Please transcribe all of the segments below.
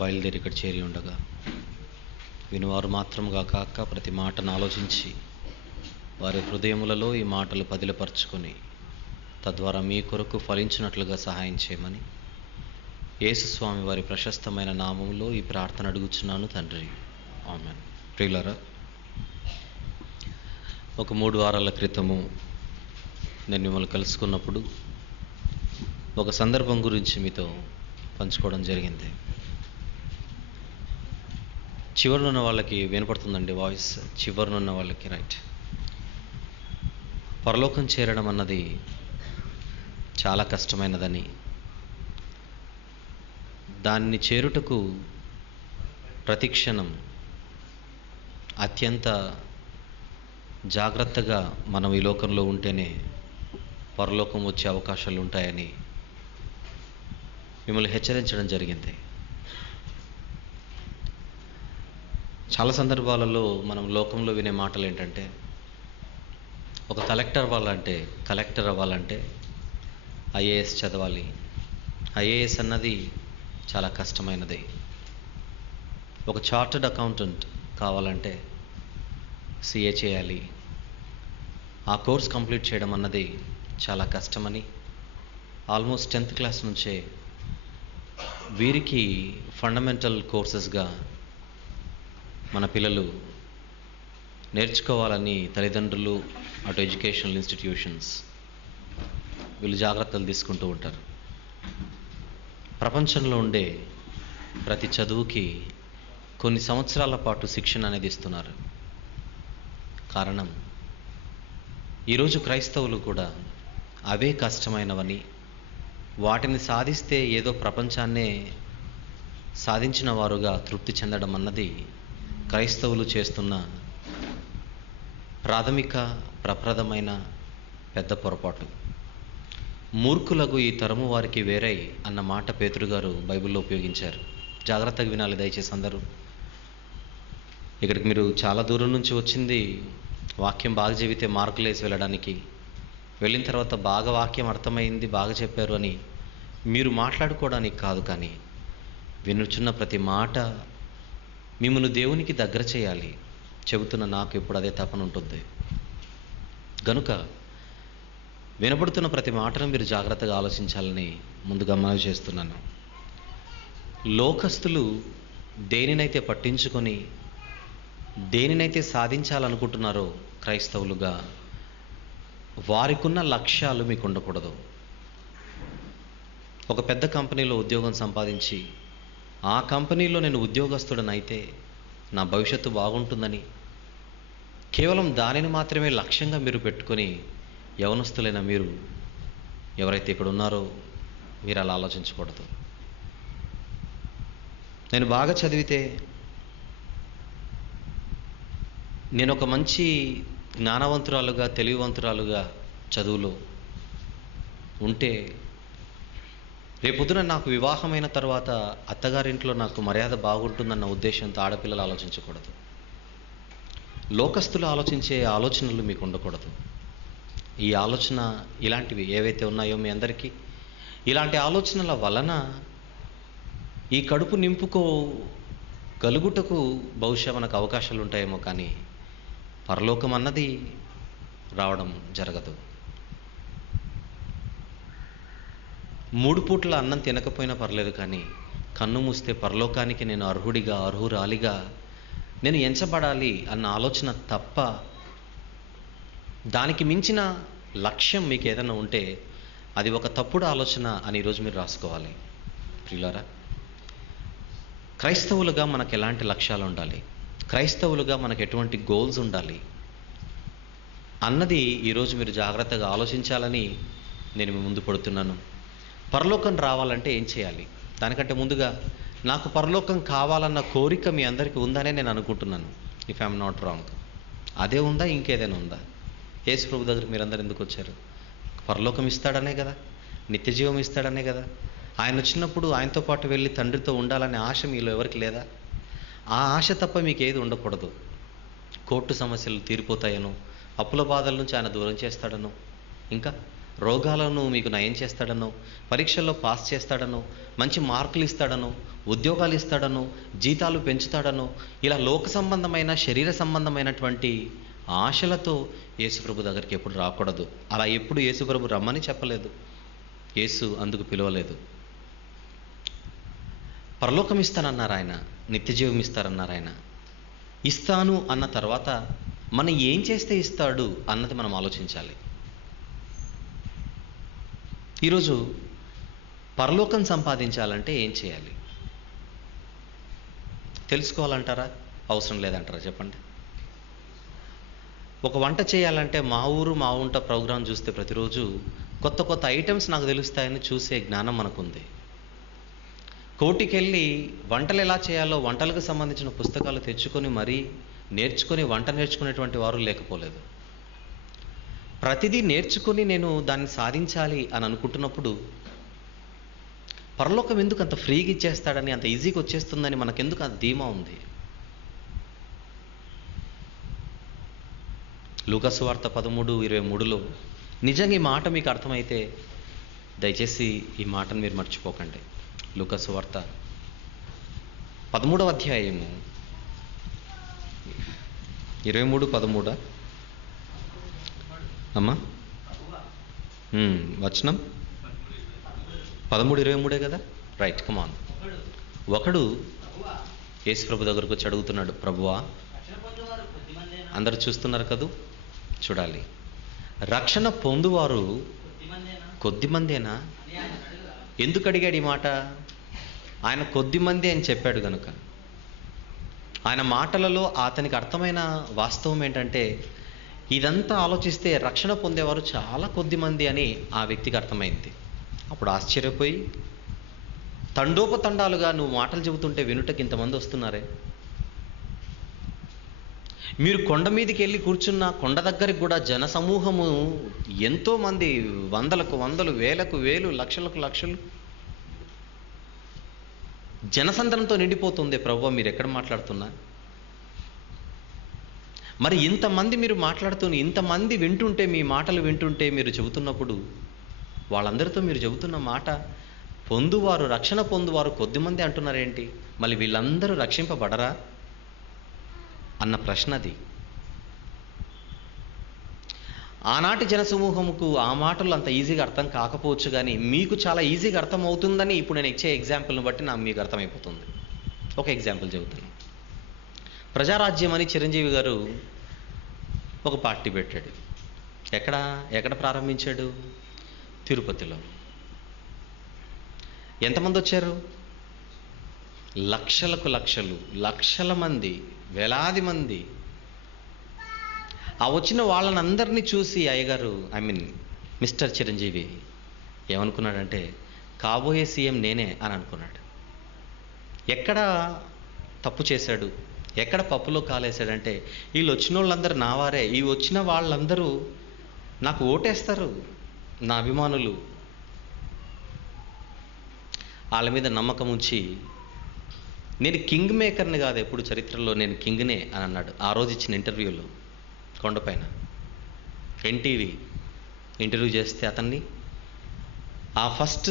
బయలుదేరి ఇక్కడ చేరి ఉండగా వినువారు మాత్రముగా కాక ప్రతి మాటను ఆలోచించి వారి హృదయములలో ఈ మాటలు పదిలపరుచుకొని తద్వారా మీ కొరకు ఫలించినట్లుగా సహాయం చేయమని యేసుస్వామి వారి ప్రశస్తమైన నామములో ఈ ప్రార్థన అడుగుచున్నాను తండ్రి, ఆమేన్. ప్రియులారా, ఒక 3 వారాల క్రితము నేను మిమ్మల్ని కలుసుకున్నప్పుడు ఒక సందర్భం గురించి మీతో పంచుకోవడం జరిగింది. చివరనున్న వాళ్ళకి వినపడుతుందండి వాయిస్? చివరనున్న వాళ్ళకి రైట్. పరలోకం చేరడం అన్నది చాలా కష్టమైనదని, దాన్ని చేరుటకు ప్రతిక్షణం అత్యంత జాగ్రత్తగా మనం ఈ లోకంలో ఉంటేనే పరలోకం వచ్చే అవకాశాలు ఉంటాయని మిమ్మల్ని హెచ్చరించడం జరిగింది. చాలా సందర్భాలలో మనం లోకంలో వినే మాటలు ఏంటంటే, ఒక కలెక్టర్ అవ్వాలంటే ఐఏఎస్ చదవాలి. ఐఏఎస్ అన్నది చాలా కష్టమైనది. ఒక చార్టర్డ్ అకౌంటెంట్ కావాలంటే సిఏ చేయాలి. ఆ కోర్స్ కంప్లీట్ చేయడం అన్నది చాలా కష్టమని ఆల్మోస్ట్ 10th క్లాస్ నుంచే వీరికి ఫండమెంటల్ కోర్సెస్గా మన పిల్లలు నేర్చుకోవాలని తల్లిదండ్రులు, అటు ఎడ్యుకేషనల్ ఇన్స్టిట్యూషన్స్ వీళ్ళు జాగ్రత్తలు తీసుకుంటూ ఉంటారు. ప్రపంచంలో ఉండే ప్రతి చదువుకి కొన్ని సంవత్సరాల పాటు శిక్షణ అనేది ఇస్తున్నారు. కారణం, ఈరోజు క్రైస్తవులు కూడా అవే కష్టమైనవని, వాటిని సాధిస్తే ఏదో ప్రపంచాన్నే సాధించిన వారుగా తృప్తి చెందడం అన్నది క్రైస్తవులు చేస్తున్న ప్రాథమిక ప్రప్రదమైన పెద్ద పొరపాటు. మూర్ఖులకు ఈ తరము వారికి వేరై అన్న మాట పేతురు గారు బైబిల్లో ఉపయోగించారు. జాగ్రత్తగా వినాలి దయచేసి అందరూ. ఇక్కడికి మీరు చాలా దూరం నుంచి వచ్చింది వాక్యం బాగా చెబితే మార్కులు వేసి వెళ్ళడానికి, వెళ్ళిన తర్వాత బాగా వాక్యం అర్థమైంది, బాగా చెప్పారు అని మీరు మాట్లాడుకోవడానికి కాదు. కానీ వినుచున్న ప్రతి మాట మిమ్మల్ని దేవునికి దగ్గర చేయాలి. చెబుతున్న నాకు ఇప్పుడు అదే తపన ఉంటుంది. గనుక వినపడుతున్న ప్రతి మాటను మీరు జాగ్రత్తగా ఆలోచించాలని ముందుగా మనవి చేస్తున్నాను. లోకస్తులు దేనినైతే పట్టించుకొని దేనినైతే సాధించాలనుకుంటున్నారో క్రైస్తవులుగా వారికున్న లక్ష్యాలు మీకు ఉండకూడదు. ఒక పెద్ద కంపెనీలో ఉద్యోగం సంపాదించి ఆ కంపెనీలో నేను ఉద్యోగస్తుడనైతే నా భవిష్యత్తు బాగుంటుందని కేవలం దానిని మాత్రమే లక్ష్యంగా మీరు పెట్టుకొని యవనస్తులైన మీరు ఎవరైతే ఇక్కడ ఉన్నారో మీరు అలా ఆలోచించకూడదు. నేను బాగా చదివితే, నేను ఒక మంచి జ్ఞానవంతురాలుగా, తెలివివంతురాలుగా చదువులో ఉంటే రేపొద్దున నాకు వివాహమైన తర్వాత అత్తగారింట్లో నాకు మర్యాద బాగుంటుందన్న ఉద్దేశంతో ఆడపిల్లలు ఆలోచించకూడదు. లోకస్తులు ఆలోచించే ఆలోచనలు మీకు ఉండకూడదు. ఈ ఆలోచన ఇలాంటివి ఏవైతే ఉన్నాయో మీ అందరికీ ఇలాంటి ఆలోచనల వలన ఈ కడుపు నింపుకోగలుగుటకు బహుశా మనకు అవకాశాలు ఉంటాయేమో, కానీ పరలోకం అన్నది రావడం జరగదు. 3 పూట్ల అన్నం తినకపోయినా పర్లేదు, కానీ కన్ను మూస్తే పరలోకానికి నేను అర్హురాలిగా నేను ఎంచబడాలి అన్న ఆలోచన తప్ప దానికి మించిన లక్ష్యం మీకు ఏదైనా ఉంటే అది ఒక తప్పుడు ఆలోచన అని ఈరోజు మీరు రాసుకోవాలి. ప్రియులారా, క్రైస్తవులుగా మనకు ఎలాంటి లక్ష్యాలు ఉండాలి, క్రైస్తవులుగా మనకు ఎటువంటి గోల్స్ ఉండాలి అన్నది ఈరోజు మీరు జాగ్రత్తగా ఆలోచించాలని నేను మీ ముందు పడుతున్నాను. పరలోకం రావాలంటే ఏం చేయాలి? దానికంటే ముందుగా నాకు పరలోకం కావాలన్న కోరిక మీ అందరికీ ఉందనే నేను అనుకుంటున్నాను. If I'm not wrong. అదే ఉందా, ఇంకేదైనా ఉందా? యేసు ప్రభు దగ్గరికి మీరందరూ ఎందుకు వచ్చారు? పరలోకం ఇస్తాడనే కదా, నిత్యజీవం ఇస్తాడనే కదా. ఆయన వచ్చినప్పుడు ఆయనతో పాటు వెళ్ళి తండ్రితో ఉండాలనే ఆశ మీలో ఎవరికి లేదా? ఆ ఆశ తప్ప మీకు ఏది ఉండకూడదు. కోర్టు సమస్యలు తీరిపోతాయనో, అప్పుల బాధల నుంచి ఆయన దూరం చేస్తాడనో, ఇంకా రోగాలను మీకు నయం చేస్తాడనో, పరీక్షల్లో పాస్ చేస్తాడనో, మంచి మార్కులు ఇస్తాడనో, ఉద్యోగాలు ఇస్తాడనో, జీతాలు పెంచుతాడనో, ఇలా లోక సంబంధమైన శరీర సంబంధమైనటువంటి ఆశలతో యేసుప్రభు దగ్గరికి ఎప్పుడు రాకూడదు. అలా ఎప్పుడు యేసుప్రభు రమ్మని చెప్పలేదు, యేసు అందుకు పిలవలేదు. పరలోకం ఇస్తానన్నారు ఆయన, నిత్యజీవం ఇస్తారన్నారు ఆయన. ఇస్తాను అన్న తర్వాత మనం ఏం చేస్తే ఇస్తాడు అన్నది మనం ఆలోచించాలి. ఈరోజు పరలోకం సంపాదించాలంటే ఏం చేయాలి తెలుసుకోవాలంటారా, అవసరం లేదంటారా చెప్పండి? ఒక వంట చేయాలంటే మా ఊరు మా వంట ప్రోగ్రాం చూస్తే ప్రతిరోజు కొత్త కొత్త ఐటమ్స్ నాకు తెలుస్తాయని చూసే జ్ఞానం మనకుంది. కోటికెళ్ళి వంటలు ఎలా చేయాలో వంటలకు సంబంధించిన పుస్తకాలు తెచ్చుకొని మరీ నేర్చుకొని వంట నేర్చుకునేటువంటి వారు లేకపోలేదు. ప్రతిదీ నేర్చుకొని నేను దాన్ని సాధించాలి అని అనుకుంటున్నప్పుడు పరలోకం ఎందుకు అంత ఫ్రీగా ఇచ్చేస్తాడని, అంత ఈజీగా వచ్చేస్తుందని మనకెందుకు అంత ధీమా ఉంది? లూకాసు వార్త 13:23లో నిజంగా ఈ మాట మీకు అర్థమైతే దయచేసి ఈ మాటను మీరు మర్చిపోకండి. లూకాసు వార్త 13వ అధ్యాయము 23:13 అమ్మా, వచనం 13:23 కదా, రైట్, కమాన్. ఒకడు యేసుప్రభు దగ్గరకు వచ్చి అడుగుతున్నాడు, ప్రభువా, అందరు చూస్తున్నారు కదూ, చూడాలి, రక్షణ పొందువారు కొద్దిమందేనా? ఎందుకు అడిగాడు ఈ మాట? ఆయన కొద్దిమంది అని చెప్పాడు కనుక. ఆయన మాటలలో అతనికి అర్థమైన వాస్తవం ఏంటంటే, ఇదంతా ఆలోచిస్తే రక్షణ పొందేవారు చాలా కొద్దిమంది అని ఆ వ్యక్తికి అర్థమైంది. అప్పుడు ఆశ్చర్యపోయి, తండోపతండాలుగా నువ్వు మాటలు చెబుతుంటే వినుటకి ఇంతమంది వస్తున్నారే, మీరు కొండ మీదకి వెళ్ళి కూర్చున్న కొండ దగ్గరికి కూడా జన సమూహము ఎంతోమంది, వందలకు వందలు, వేలకు వేలు, లక్షలకు లక్షలు జనసంద్రంతో నిండిపోతుంది. ప్రభువా, మీరు ఎక్కడ మాట్లాడుతున్నా? మరి ఇంతమంది మీరు మాట్లాడుతూ ఇంతమంది వింటుంటే, మీ మాటలు వింటుంటే, మీరు చెబుతున్నప్పుడు వాళ్ళందరితో మీరు చెబుతున్న మాట పొందువారు, రక్షణ పొందువారు కొద్దిమంది అంటున్నారేంటి? మళ్ళీ వీళ్ళందరూ రక్షింపబడరా అన్న ప్రశ్న అది. ఆనాటి జనసమూహముకు ఆ మాటలు అంత ఈజీగా అర్థం కాకపోవచ్చు, కానీ మీకు చాలా ఈజీగా అర్థం అవుతుందని ఇప్పుడు నేను ఇచ్చే ఎగ్జాంపుల్ని బట్టి నాకు మీకు అర్థమైపోతుంది. ఒక ఎగ్జాంపుల్ చెబుతాను. ప్రజారాజ్యం అని చిరంజీవి గారు ఒక పార్టీ పెట్టాడు. ఎక్కడ ప్రారంభించాడు? తిరుపతిలో. ఎంతమంది వచ్చారు? లక్షలకు లక్షలు, లక్షల మంది, వేలాది మంది. ఆ వచ్చిన వాళ్ళనందరినీ చూసి అయ్యగారు, మిస్టర్ చిరంజీవి ఏమనుకున్నాడంటే, కాబోయే సీఎం నేనే అని అనుకున్నాడు. ఎక్కడ తప్పు చేశాడు, ఎక్కడ పప్పులో కాలేశాడంటే, వీళ్ళు వచ్చిన వాళ్ళందరూ నావారే, ఈ వచ్చిన వాళ్ళందరూ నాకు ఓటేస్తారు, నా అభిమానులు, వాళ్ళ మీద నమ్మకం ఉంచి నేను కింగ్ మేకర్ని కాదు, ఎప్పుడు చరిత్రలో నేను కింగ్నే అని అన్నాడు. ఆ రోజు ఇచ్చిన ఇంటర్వ్యూలో కొండపైన ఎన్టీవీ ఇంటర్వ్యూ చేస్తే అతన్ని ఆ ఫస్ట్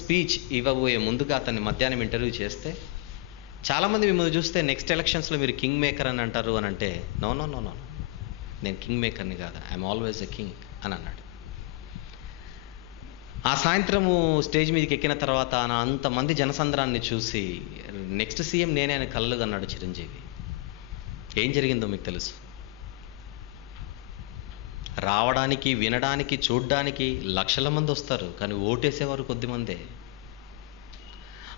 స్పీచ్ ఇవ్వబోయే ముందుగా అతన్ని మధ్యాహ్నం ఇంటర్వ్యూ చేస్తే, చాలామంది మిమ్మల్ని చూస్తే నెక్స్ట్ ఎలక్షన్స్లో మీరు కింగ్ మేకర్ అని అంటారు అని అంటే, నో, నేను కింగ్ మేకర్ని కాదు, ఐఎమ్ ఆల్వేస్ ఎ కింగ్ అని అన్నాడు. ఆ సాయంత్రము స్టేజ్ మీదకి ఎక్కిన తర్వాత అంతమంది జనసంద్రాన్ని చూసి నెక్స్ట్ సీఎం నేనే అని కలలు అన్నాడు చిరంజీవి. ఏం జరిగిందో మీకు తెలుసు. రావడానికి, వినడానికి, చూడ్డానికి లక్షల మంది వస్తారు, కానీ ఓటేసేవారు కొద్దిమందే.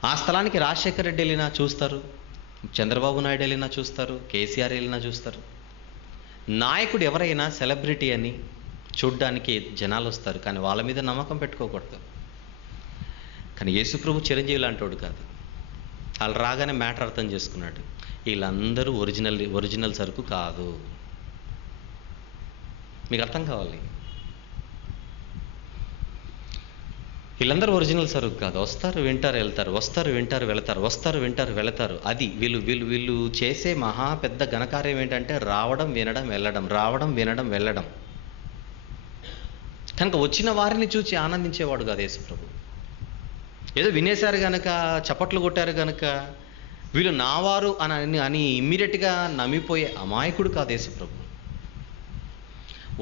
ఆ స్థలానికి రాజశేఖర రెడ్డి వెళ్ళినా చూస్తారు, చంద్రబాబు నాయుడు వెళ్ళినా చూస్తారు, కేసీఆర్ వెళ్ళినా చూస్తారు. నాయకుడు ఎవరైనా సెలబ్రిటీ అని చూడ్డానికి జనాలు వస్తారు, కానీ వాళ్ళ మీద నమ్మకం పెట్టుకోకూడదు. కానీ యేసుప్రభు చిరంజీవి లాంటోడు కాదు. వాళ్ళు రాగానే మ్యాటర్ అర్థం చేసుకున్నాడు, వీళ్ళందరూ ఒరిజినల్ సరుకు కాదు. మీకు అర్థం కావాలి, వీళ్ళందరూ ఒరిజినల్ సరుకు కాదు. వస్తారు, వింటారు, వెళ్తారు, వస్తారు, వింటారు, వెళతారు, వస్తారు, వింటారు, వెళతారు. అది వీళ్ళు చేసే మహా పెద్ద ఘనకార్యం ఏంటంటే రావడం, వినడం, వెళ్ళడం, రావడం, వినడం, వెళ్ళడం. కనుక వచ్చిన వారిని చూచి ఆనందించేవాడు కాదు యేసుప్రభు. ఏదో వినేశారు కనుక, చప్పట్లు కొట్టారు కనుక వీళ్ళు నావారు అని ఇమ్మీడియట్గా నమ్మిపోయే అమాయకుడు కాదు యేసుప్రభు.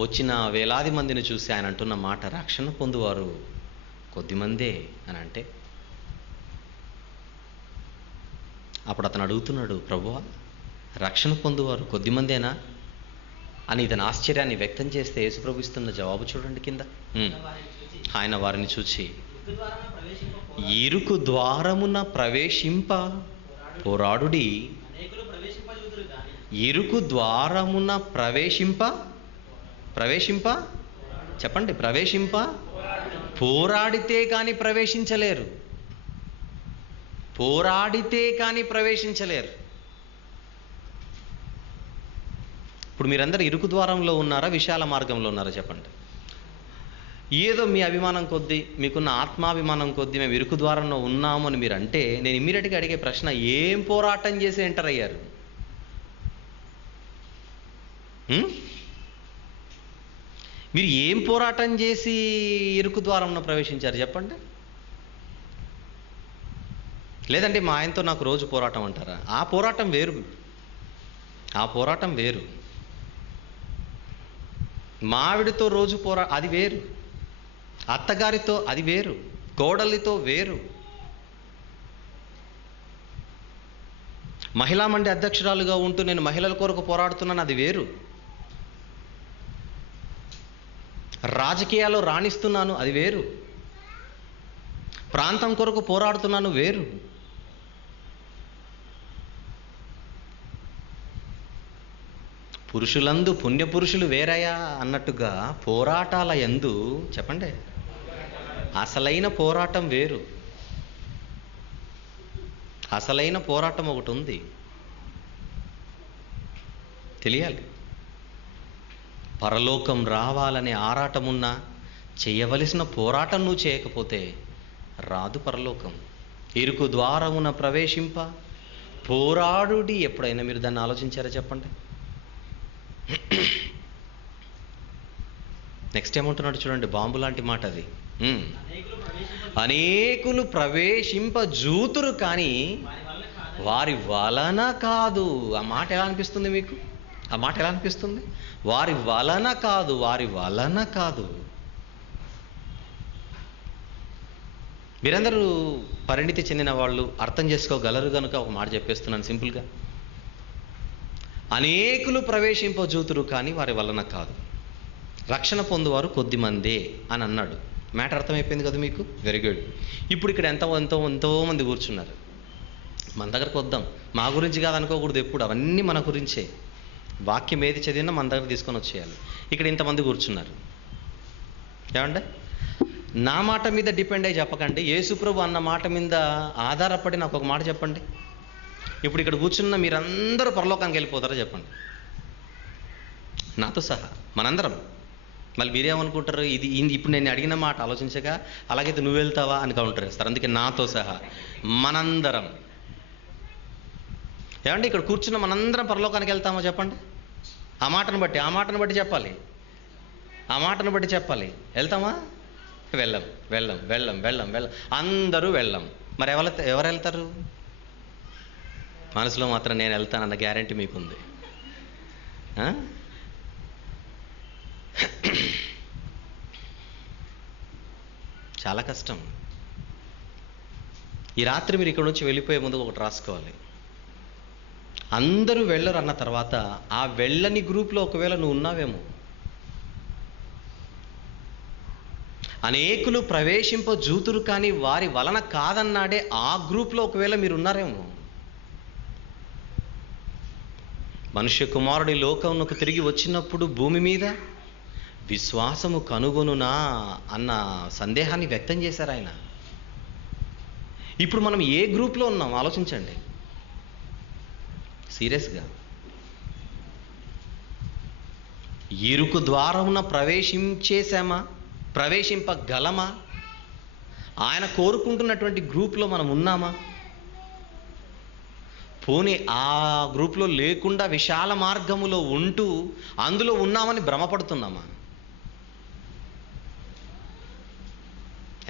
వచ్చిన వేలాది మందిని చూసి ఆయన అంటున్న మాట, రక్షణ పొందువారు కొద్దిమందే అని అంటే, అప్పుడు అతను అడుగుతున్నాడు, ప్రభువా రక్షణ పొందువారు కొద్దిమందేనా అని ఇతని ఆశ్చర్యాన్ని వ్యక్తం చేస్తే యేసుప్రభు ఇస్తున్న జవాబు చూడండి కింద. ఆయన వారిని చూచి, ఇరుకు ద్వారమున ప్రవేశింప పోరాడుడి. ఇరుకు ద్వారమున ప్రవేశింప చెప్పండి, పోరాడితే కానీ ప్రవేశించలేరు. ఇప్పుడు మీరందరూ ఇరుకు ద్వారంలో ఉన్నారా, విశాల మార్గంలో ఉన్నారా చెప్పండి. ఏదో మీ అభిమానం కొద్దీ, మీకున్న ఆత్మాభిమానం కొద్దీ మేము ఇరుకు ద్వారంలో ఉన్నాము అని మీరు అంటే, నేను ఇమ్మీడియట్గా అడిగే ప్రశ్న, ఏం పోరాటం చేసి ఎంటర్ అయ్యారు? మీరు ఏం పోరాటం చేసి ఇరుకు ద్వారంలో ప్రవేశించారు చెప్పండి. లేదంటే మా ఆయనతో నాకు రోజు పోరాటం అంటారా? ఆ పోరాటం వేరు. మావిడితో రోజు అది వేరు. అత్తగారితో అది వేరు. కోడలితో వేరు. మహిళా మండలి అధ్యక్షురాలుగా ఉంటూ నేను మహిళల కొరకు పోరాడుతున్నాను, అది వేరు. రాజకీయాల్లో రాణిస్తున్నాను, అది వేరు. ప్రాంతం కొరకు పోరాడుతున్నాను, వేరు. పురుషులందు పుణ్యపురుషులు వేరయా అన్నట్టుగా పోరాటాల యందు చెప్పండి, అసలైన పోరాటం వేరు. అసలైన పోరాటం ఒకటి ఉంది, తెలియాలి. పరలోకం రావాలనే ఆరాటమున్నా, చేయవలసిన పోరాటం నువ్వు చేయకపోతే రాదు పరలోకం. ఇరుకు ద్వారమున ప్రవేశింప పోరాడుడి. ఎప్పుడైనా మీరు దాన్ని ఆలోచించారా చెప్పండి. నెక్స్ట్ ఏమంటున్నాడు చూడండి, బాంబు లాంటి మాట అది. అనేకులు ప్రవేశింపజూతురు కానీ వారి వలన కాదు. ఆ మాట ఎలా అనిపిస్తుంది మీకు? వారి వలన కాదు. మీరందరూ పరిణితి చెందిన వాళ్ళు, అర్థం చేసుకోగలరు కనుక ఒక మాట చెప్పేస్తున్నాను సింపుల్గా. అనేకులు ప్రవేశింపజూతురు కానీ వారి వలన కాదు, రక్షణ పొందువారు కొద్దిమందే అని అన్నాడు. మ్యాటర్ అర్థమైపోయింది కదా మీకు? Very good. ఇప్పుడు ఇక్కడ ఎంతోమంది కూర్చున్నారు. మన దగ్గరకు వద్దాం. మా గురించి కాదు అనుకోకూడదు ఎప్పుడు, అవన్నీ మన గురించే. వాక్యం ఏది చదివినా మన దగ్గర తీసుకొని వచ్చేయాలి. ఇక్కడ ఇంతమంది కూర్చున్నారు. ఏమంటే నా మాట మీద డిపెండ్ అయ్యి చెప్పకండి, యేసుప్రభు అన్న మాట మీద ఆధారపడి నాకు ఒక మాట చెప్పండి. ఇప్పుడు ఇక్కడ కూర్చున్న మీరందరూ పరలోకానికి వెళ్ళిపోతారా చెప్పండి, నాతో సహా మనందరం. మళ్ళీ మీరేమనుకుంటారు, ఇది ఇప్పుడు నేను అడిగిన మాట ఆలోచించగా అలాగైతే నువ్వు వెళ్తావా అని కౌంటర్ వేస్తారు. అందుకే నాతో సహా మనందరం. ఏమంటే ఇక్కడ కూర్చున్న మనందరం పరలోకానికి వెళ్తామా చెప్పండి. ఆ మాటను బట్టి చెప్పాలి. వెళ్తామా? వెళ్ళం. అందరూ వెళ్ళం. మరి ఎవరు వెళ్తారు? మనసులో మాత్రం నేను వెళ్తానన్న గ్యారంటీ మీకుంది. చాలా కష్టం. ఈ రాత్రి మీరు ఇక్కడ నుంచి వెళ్ళిపోయే ముందు ఒకటి రాసుకోవాలి. అందరూ వెళ్ళరు అన్న తర్వాత ఆ వెళ్ళని గ్రూప్లో ఒకవేళ నువ్వు ఉన్నావేమో. అనేకులు ప్రవేశింపజూతురు కానీ వారి వలన కాదన్నాడే ఆ గ్రూప్లో ఒకవేళ మీరు ఉన్నారేమో. మనుష్య కుమారుడి లోకమునకు తిరిగి వచ్చినప్పుడు భూమి మీద విశ్వాసము కనుగొనునా అన్న సందేహాన్ని వ్యక్తం చేశారు ఆయన. ఇప్పుడు మనం ఏ గ్రూప్లో ఉన్నాం ఆలోచించండి సీరియస్గా. ఇరుకు ద్వారమున ప్రవేశింపగలమా? ఆయన కోరుకుంటున్నటువంటి గ్రూప్లో మనం ఉన్నామా? పోనీ ఆ గ్రూప్లో లేకుండా విశాల మార్గములో ఉంటూ అందులో ఉన్నామని భ్రమపడుతున్నామా?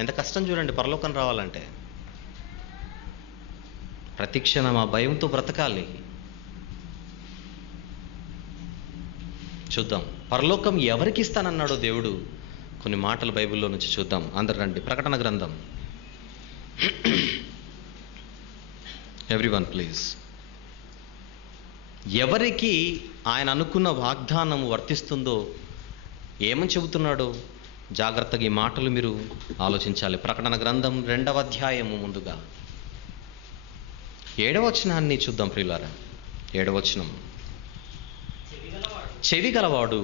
ఎంత కష్టం చూడండి పరలోకం రావాలంటే. ప్రతి క్షణం ఆ భయంతో బ్రతకాలి. చూద్దాం పరలోకం ఎవరికి ఇస్తానన్నాడో దేవుడు. కొన్ని మాటలు బైబిల్లో నుంచి చూద్దాం. అందరు రండి, ప్రకటన గ్రంథం. Everyone please. ఎవరికి ఆయన అనుకున్న వాగ్దానం వర్తిస్తుందో ఏమని చెబుతున్నాడో జాగ్రత్తగా ఈ మాటలు మీరు ఆలోచించాలి. ప్రకటన గ్రంథం 2వ అధ్యాయము ముందుగా 7వ వచనాన్ని చూద్దాం ప్రియులారా. 7వ వచనం. చెవి గలవాడు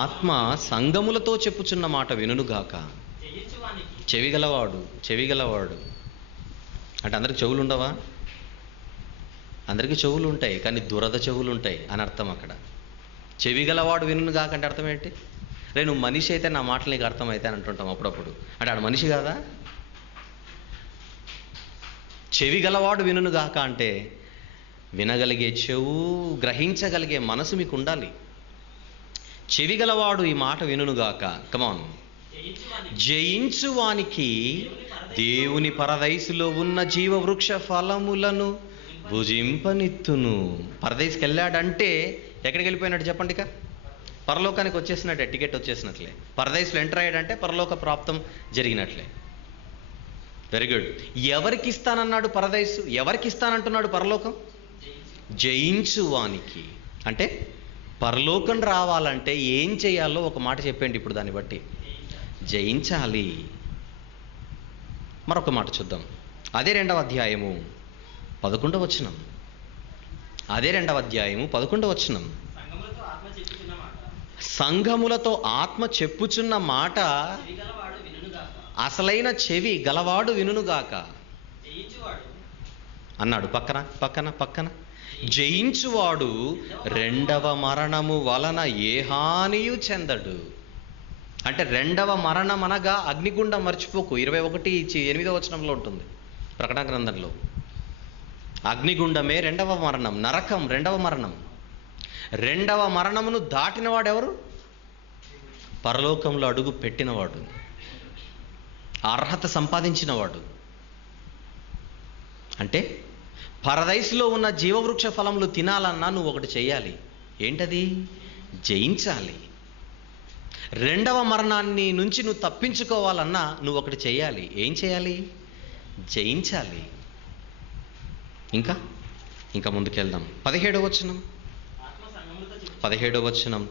ఆత్మ సంగములతో చెప్పుచున్న మాట వినుగాక. చెవి గలవాడు అంటే అందరికి చెవులు ఉండవా? అందరికీ చెవులు ఉంటాయి, కానీ దురద చెవులు ఉంటాయి అని అర్థం అక్కడ. చెవి గలవాడు వినుగాక అంటే అర్థం ఏంటి? రే నువ్వు మనిషి అయితే నా మాటలు నీకు అర్థమైతే అని అంటుంటాం అప్పుడప్పుడు. అంటే ఆడు మనిషి కాదా? చెవి గలవాడు వినుగాక అంటే వినగలిగే చెవు, గ్రహించగలిగే మనసు మీకు ఉండాలి. చెవి గలవాడు ఈ మాట వినుగాక. కమాన్. జయించువానికి దేవుని పరదైసులో ఉన్న జీవవృక్ష ఫలములను భుజింపనిత్తును. పరదైసుకి వెళ్ళాడంటే ఎక్కడికి వెళ్ళిపోయినట్టు చెప్పండి? ఇక పరలోకానికి వచ్చేసినట్టే, టికెట్ వచ్చేసినట్లే. పరదైసులో ఎంటర్ అయ్యాడంటే పరలోక ప్రాప్తం జరిగినట్లే. Very good. ఎవరికి ఇస్తానన్నాడు పరదైసు? ఎవరికి ఇస్తానంటున్నాడు పరలోకం? జయించువానికి. అంటే పరలోకం రావాలంటే ఏం చేయాలో ఒక మాట చెప్పండి ఇప్పుడు. దాన్ని బట్టి జయించాలి. మరొక మాట చూద్దాం. అదే 2వ అధ్యాయము 11వ వచనం. అదే 2వ అధ్యాయము 11వ వచనం. సంఘములతో ఆత్మ చెప్పుచున్న మాట అసలైన చెవి గలవాడు వినుగాక అన్నాడు. పక్కన జయించువాడు 2వ మరణము వలన ఏ హానియు చెందడు. అంటే 2వ మరణం అనగా అగ్నిగుండం. మర్చిపోకు, 21:8వ వచనంలో ఉంటుంది ప్రకటన గ్రంథంలో. అగ్నిగుండమే 2వ మరణం, నరకం 2వ మరణం. 2వ మరణమును దాటినవాడు ఎవరు? పరలోకంలో అడుగు పెట్టినవాడు, అర్హత సంపాదించినవాడు. అంటే పరదైసులో ఉన్న జీవవృక్ష ఫలములు తినాలన్నా నువ్వు ఒకటి చెయ్యాలి. ఏంటది? జయించాలి. 2వ మరణాన్ని నుంచి నువ్వు తప్పించుకోవాలన్నా నువ్వు ఒకటి చెయ్యాలి. ఏం చేయాలి? జయించాలి. ఇంకా ముందుకెళ్దాం. 17వ వచనం. 17వ వచనం.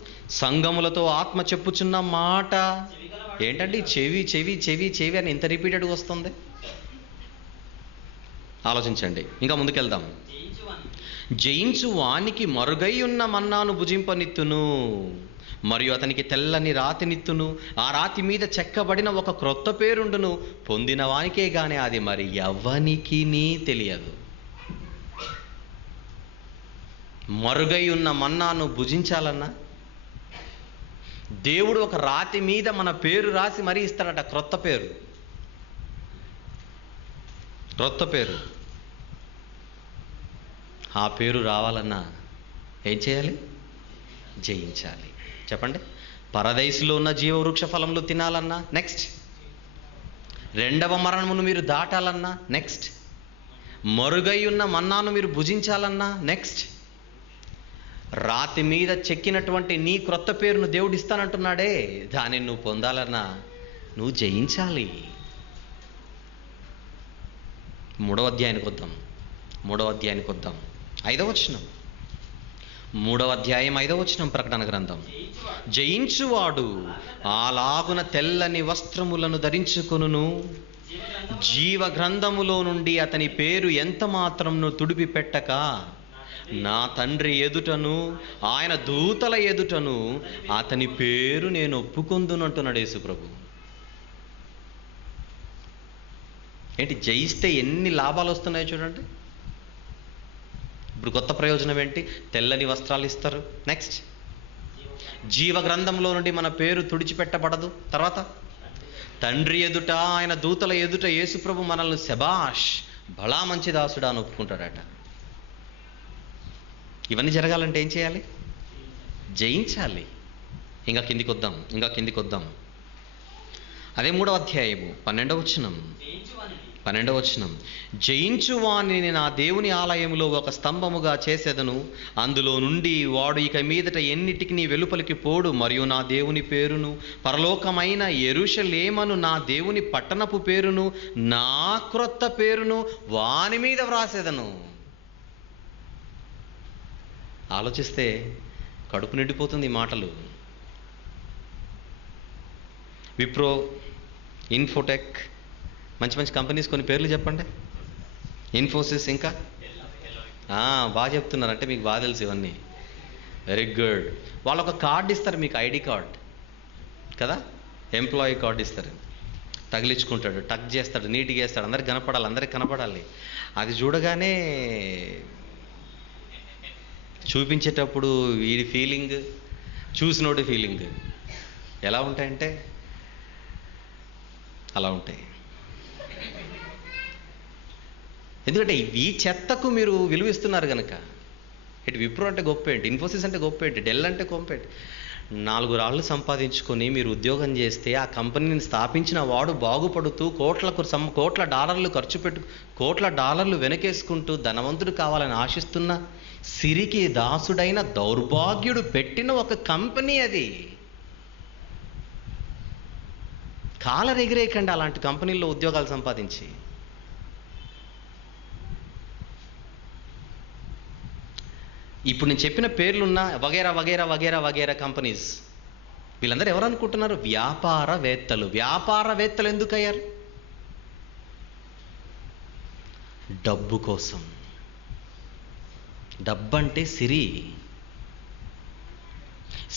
సంఘములతో ఆత్మ చెప్పుచున్న మాట ఏంటండి? చెవి చెవి చెవి చెవి అని ఇంత రిపీటెడ్గా వస్తుంది. ఆలోచించండి. ఇంకా ముందుకెళ్దాం. జయించు వానికి మరుగై ఉన్న మన్నాను భుజింపనిత్తును, మరియు అతనికి తెల్లని రాతినిత్తును. ఆ రాతి మీద చెక్కబడిన ఒక క్రొత్త పేరుండును, పొందిన వానికే గాని అది మరి ఎవ్వనికి తెలియదు. మరుగై ఉన్న మన్నాను భుజించాలన్నా దేవుడు ఒక రాతి మీద మన పేరు రాసి మరీ ఇస్తాడట. క్రొత్త పేరు. ఆ పేరు రావాలన్నా ఏం చేయాలి? జయించాలి. చెప్పండి. పరదైసులో ఉన్న జీవవృక్ష ఫలములు తినాలన్నా నెక్స్ట్. 2వ మరణమును మీరు దాటాలన్నా నెక్స్ట్. మరుగై ఉన్న మన్నాను మీరు భుజించాలన్నా నెక్స్ట్. రాతి మీద చెక్కినటువంటి నీ క్రొత్త పేరును దేవుడు ఇస్తానంటున్నాడే, దానిని నువ్వు పొందాలన్నా నువ్వు జయించాలి. 3వ అధ్యాయానికి వద్దాం. 5వ వచనం. 3వ అధ్యాయం 5వ వచనం ప్రకటన గ్రంథం. జయించువాడు అలాగున తెల్లని వస్త్రములను ధరించుకొనును, జీవ గ్రంథములో నుండి అతని పేరు ఎంత మాత్రంను తుడిపి పెట్టక నా తండ్రి ఎదుటను ఆయన దూతల ఎదుటను అతని పేరు నేను ఒప్పుకొందునంటున్నాడు యేసు ప్రభు. ఏంటి? జయిస్తే ఎన్ని లాభాలు వస్తున్నాయో చూడండి. ఇప్పుడు కొత్త ప్రయోజనం ఏంటి? తెల్లని వస్త్రాలు ఇస్తారు. నెక్స్ట్, జీవ గ్రంథంలో నుండి మన పేరు తుడిచిపెట్టబడదు. తర్వాత తండ్రి ఎదుట ఆయన దూతల ఎదుట యేసు ప్రభు మనల్ని శబాష్ బలా మంచి దాసుడా అని ఒప్పుకుంటాడట. ఇవన్నీ జరగాలంటే ఏం చేయాలి? జయించాలి. ఇంకా కిందికి వద్దాం. అదే 3వ అధ్యాయము 12వ వచనం. జయించువానిని నా దేవుని ఆలయములో ఒక స్తంభముగా చేసేదను, అందులో నుండి వాడు ఇక మీదట ఎన్నిటికి వెలుపలికి పోడు, మరియు నా దేవుని పేరును, పరలోకమైన యెరూషలేమును, నా దేవుని పట్టణపు పేరును, నా క్రొత్త పేరును వాని మీద వ్రాసేదను. ఆలోచిస్తే కడుపు నిండిపోతుంది ఈ మాటలు. విప్రో, ఇన్ఫోటెక్, మంచి మంచి కంపెనీస్ కొన్ని పేర్లు చెప్పండి. ఇన్ఫోసిస్, ఇంకా బాగా చెప్తున్నారు అంటే మీకు బాగా తెలుసు ఇవన్నీ. Very good. వాళ్ళు ఒక కార్డు ఇస్తారు మీకు, ఐడి కార్డ్ కదా, ఎంప్లాయీ కార్డు ఇస్తారు. తగిలించుకుంటాడు, టక్ చేస్తాడు, నీట్గా వేస్తాడు, అందరికి కనపడాలి, అందరికి కనపడాలి. అది చూడగానే చూపించేటప్పుడు వీడి ఫీలింగ్, చూసినోడి ఫీలింగ్ ఎలా ఉంటాయంటే అలా ఉంటాయి. ఎందుకంటే ఈ చెత్తకు మీరు విలువిస్తున్నారు కనుక. ఇటు విప్రో అంటే గొప్ప ఏంటి, ఇన్ఫోసిస్ అంటే గొప్ప ఏంటి, డెల్ అంటే గొప్ప ఏంటి. 4 రాళ్ళు సంపాదించుకొని మీరు ఉద్యోగం చేస్తే ఆ కంపెనీని స్థాపించిన వాడు బాగుపడుతూ కోట్ల డాలర్లు ఖర్చు పెట్టు, కోట్ల డాలర్లు వెనకేసుకుంటూ ధనవంతుడు కావాలని ఆశిస్తున్న సిరికి దాసుడైన దౌర్భాగ్యుడు పెట్టిన ఒక కంపెనీ అది. కాలర్ ఎగిరేయకండి అలాంటి కంపెనీల్లో ఉద్యోగాలు సంపాదించి. ఇప్పుడు నేను చెప్పిన పేర్లున్న వగేరా వగేరా వగేరా వగేరా కంపెనీస్, వీళ్ళందరూ ఎవరు అనుకుంటున్నారు? వ్యాపారవేత్తలు. వ్యాపారవేత్తలు ఎందుకు అయ్యారు? డబ్బు కోసం. డబ్బంటే సిరి.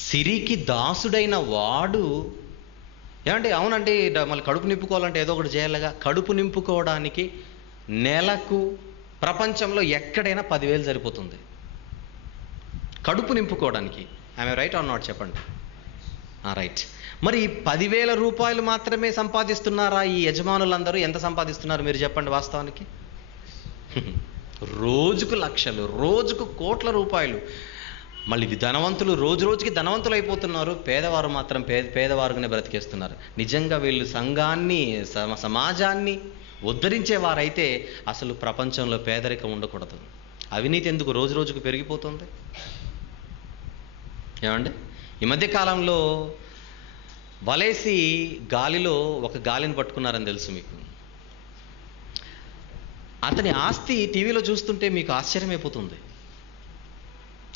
సిరికి దాసుడైన వాడు ఏమంటే, అవునండి మళ్ళీ కడుపు నింపుకోవాలంటే ఏదో ఒకటి చేయాలిగా. కడుపు నింపుకోవడానికి నెలకు ప్రపంచంలో ఎక్కడైనా 10,000 సరిపోతుంది కడుపు నింపుకోవడానికి. ఐఎమ్ రైట్ ఆర్ నాట్ చెప్పండి. రైట్. మరి 10,000 రూపాయలు మాత్రమే సంపాదిస్తున్నారా ఈ యజమానులందరూ? ఎంత సంపాదిస్తున్నారు మీరు చెప్పండి వాస్తవానికి? రోజుకు లక్షలు, రోజుకు కోట్ల రూపాయలు. మళ్ళీ ధనవంతులు రోజు రోజుకి ధనవంతులు అయిపోతున్నారు, పేదవారు మాత్రం పేదవారుగానే బ్రతికేస్తున్నారు. నిజంగా వీళ్ళు సంఘాన్ని, సమాజాన్ని ఉద్ధరించేవారైతే అసలు ప్రపంచంలో పేదరికం ఉండకూడదు. అవినీతి ఎందుకు రోజు రోజుకు పెరిగిపోతుంది? ఏమండి, ఈ మధ్య కాలంలో వలేసి గాలిలో ఒక గాలిని పట్టుకున్నారని తెలుసు మీకు. అతని ఆస్తి టీవీలో చూస్తుంటే మీకు ఆశ్చర్యమైపోతుంది.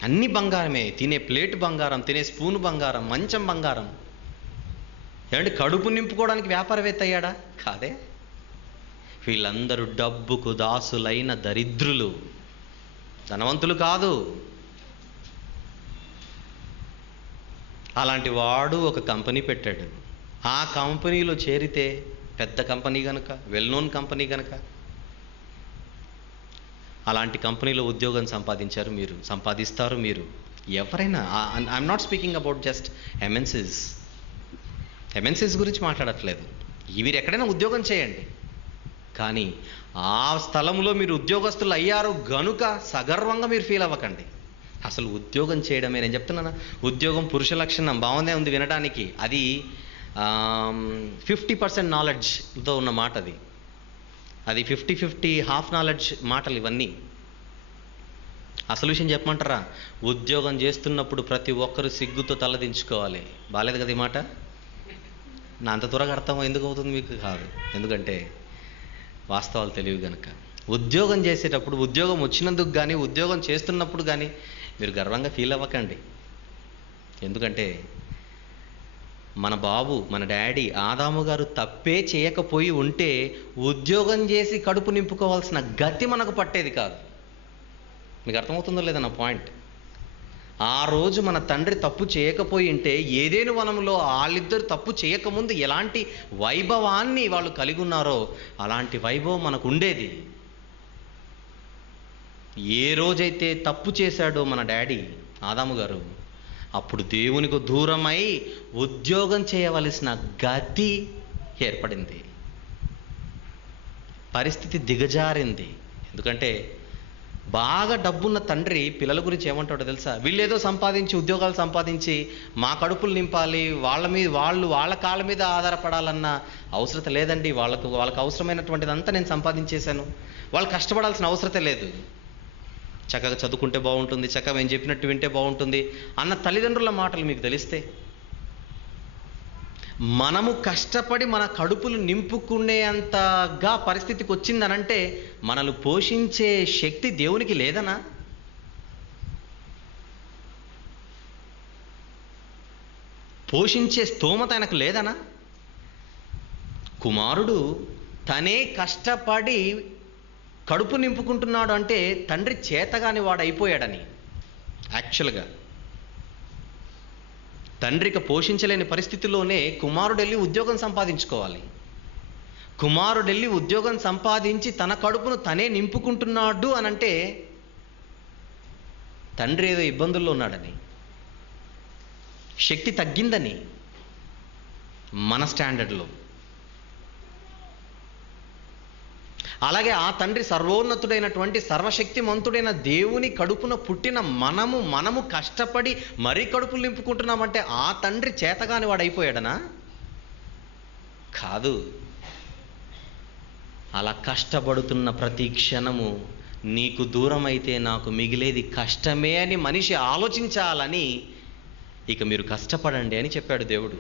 అన్ని బంగారమే, తినే ప్లేట్ బంగారం, తినే స్పూన్ బంగారం, మంచం బంగారం. ఏమంటే కడుపు నింపుకోవడానికి వ్యాపారవేత్త అయ్యాడా? కాదే. వీళ్ళందరూ డబ్బుకు దాసులైన దరిద్రులు, ధనవంతులు కాదు. అలాంటి వాడు ఒక కంపెనీ పెట్టాడు. ఆ కంపెనీలో చేరితే పెద్ద కంపెనీ కనుక, వెల్ నోన్ కంపెనీ కనుక, అలాంటి కంపెనీలో ఉద్యోగం సంపాదించారు మీరు, సంపాదిస్తారు మీరు. ఎవరైనా, I'm not speaking about just MNCs గురించి మాట్లాడట్లేదు. మీరు ఎక్కడైనా ఉద్యోగం చేయండి, కానీ ఆ స్థలంలో మీరు ఉద్యోగస్తులు అయ్యారు గనుక సగర్వంగా మీరు ఫీల్ అవ్వకండి. అసలు ఉద్యోగం చేయడమే, నేను చెప్తున్నాను, ఉద్యోగం పురుష లక్షణం బాగుందే ఉంది వినడానికి. అది 50% నాలెడ్జ్తో ఉన్న మాట అది. అది 50-50 హాఫ్ నాలెడ్జ్ మాటలు ఇవన్నీ. అసలు విషయం చెప్పమంటారా? ఉద్యోగం చేస్తున్నప్పుడు ప్రతి ఒక్కరు సిగ్గుతో తలదించుకోవాలి. బాలేదు కదా ఈ మాట? నా అంత త్వరగా అర్థం ఎందుకు అవుతుంది మీకు? కాదు, ఎందుకంటే వాస్తవాలు తెలివి కనుక. ఉద్యోగం చేసేటప్పుడు, ఉద్యోగం వచ్చినందుకు కానీ, ఉద్యోగం చేస్తున్నప్పుడు కానీ మీరు గర్వంగా ఫీల్ అవ్వకండి. ఎందుకంటే మన బాబు, మన డాడీ ఆదాము గారు తప్పే చేయకపోయి ఉంటే ఉద్యోగం చేసి కడుపు నింపుకోవాల్సిన గతి మనకు పట్టేది కాదు. మీకు అర్థమవుతుందో లేదా నా పాయింట్? ఆ రోజు మన తండ్రి తప్పు చేయకపోయి ఉంటే, ఏదేను వనంలో వాళ్ళిద్దరు తప్పు చేయకముందు ఎలాంటి వైభవాన్ని వాళ్ళు కలిగి ఉన్నారో అలాంటి వైభవం మనకు ఉండేది. ఏ రోజైతే తప్పు చేశాడో మన డాడీ ఆదాము గారు, అప్పుడు దేవునికి దూరమై ఉద్యోగం చేయవలసిన గతి ఏర్పడింది. పరిస్థితి దిగజారింది. ఎందుకంటే బాగా డబ్బున్న తండ్రి పిల్లల గురించి ఏమంటాడో తెలుసా? వీళ్ళేదో సంపాదించి ఉద్యోగాలు సంపాదించి మా కడుపులు నింపాలి, వాళ్ళ కాళ్ళ మీద ఆధారపడాలన్న అవసరత లేదండి. వాళ్ళకు అవసరమైనటువంటిదంతా నేను సంపాదించేశాను, వాళ్ళు కష్టపడాల్సిన అవసరత లేదు, చక్కగా చదువుకుంటే బాగుంటుంది, చక్కగా మేము చెప్పినట్టు వింటే బాగుంటుంది అన్న తల్లిదండ్రుల మాటలు మీకు తెలిస్తే, మనము కష్టపడి మన కడుపులు నింపుకునేంతగా పరిస్థితికి వచ్చిందనంటే మనల్ని పోషించే శక్తి దేవునికి లేదనా? పోషించే స్తోమత ఆయనకు లేదనా? కుమారుడు తనే కష్టపడి కడుపు నింపుకుంటున్నాడు అంటే తండ్రి చేతగాని వాడు అయిపోయాడని. యాక్చువల్గా తండ్రికి పోషించలేని పరిస్థితిలోనే కుమారుడు వెళ్ళి ఉద్యోగం సంపాదించుకోవాలి. కుమారుడు వెళ్ళి ఉద్యోగం సంపాదించి తన కడుపును తనే నింపుకుంటున్నాడు అనంటే తండ్రి ఏదో ఇబ్బందుల్లో ఉన్నాడని, శక్తి తగ్గిందని మన స్టాండర్డ్లో. అలాగే ఆ తండ్రి సర్వోన్నతుడైనటువంటి సర్వశక్తిమంతుడైన దేవుని కడుపున పుట్టిన మనము కష్టపడి మరీ కడుపులు నింపుకుంటున్నామంటే ఆ తండ్రి చేతగాని వాడు అయిపోయాడనా? కాదు. అలా కష్టపడుతున్న ప్రతి క్షణము నీకు దూరం అయితే నాకు మిగిలేది కష్టమే అని మనిషి ఆలోచించాలని ఇక మీరు కష్టపడండి అని చెప్పాడు దేవుడు.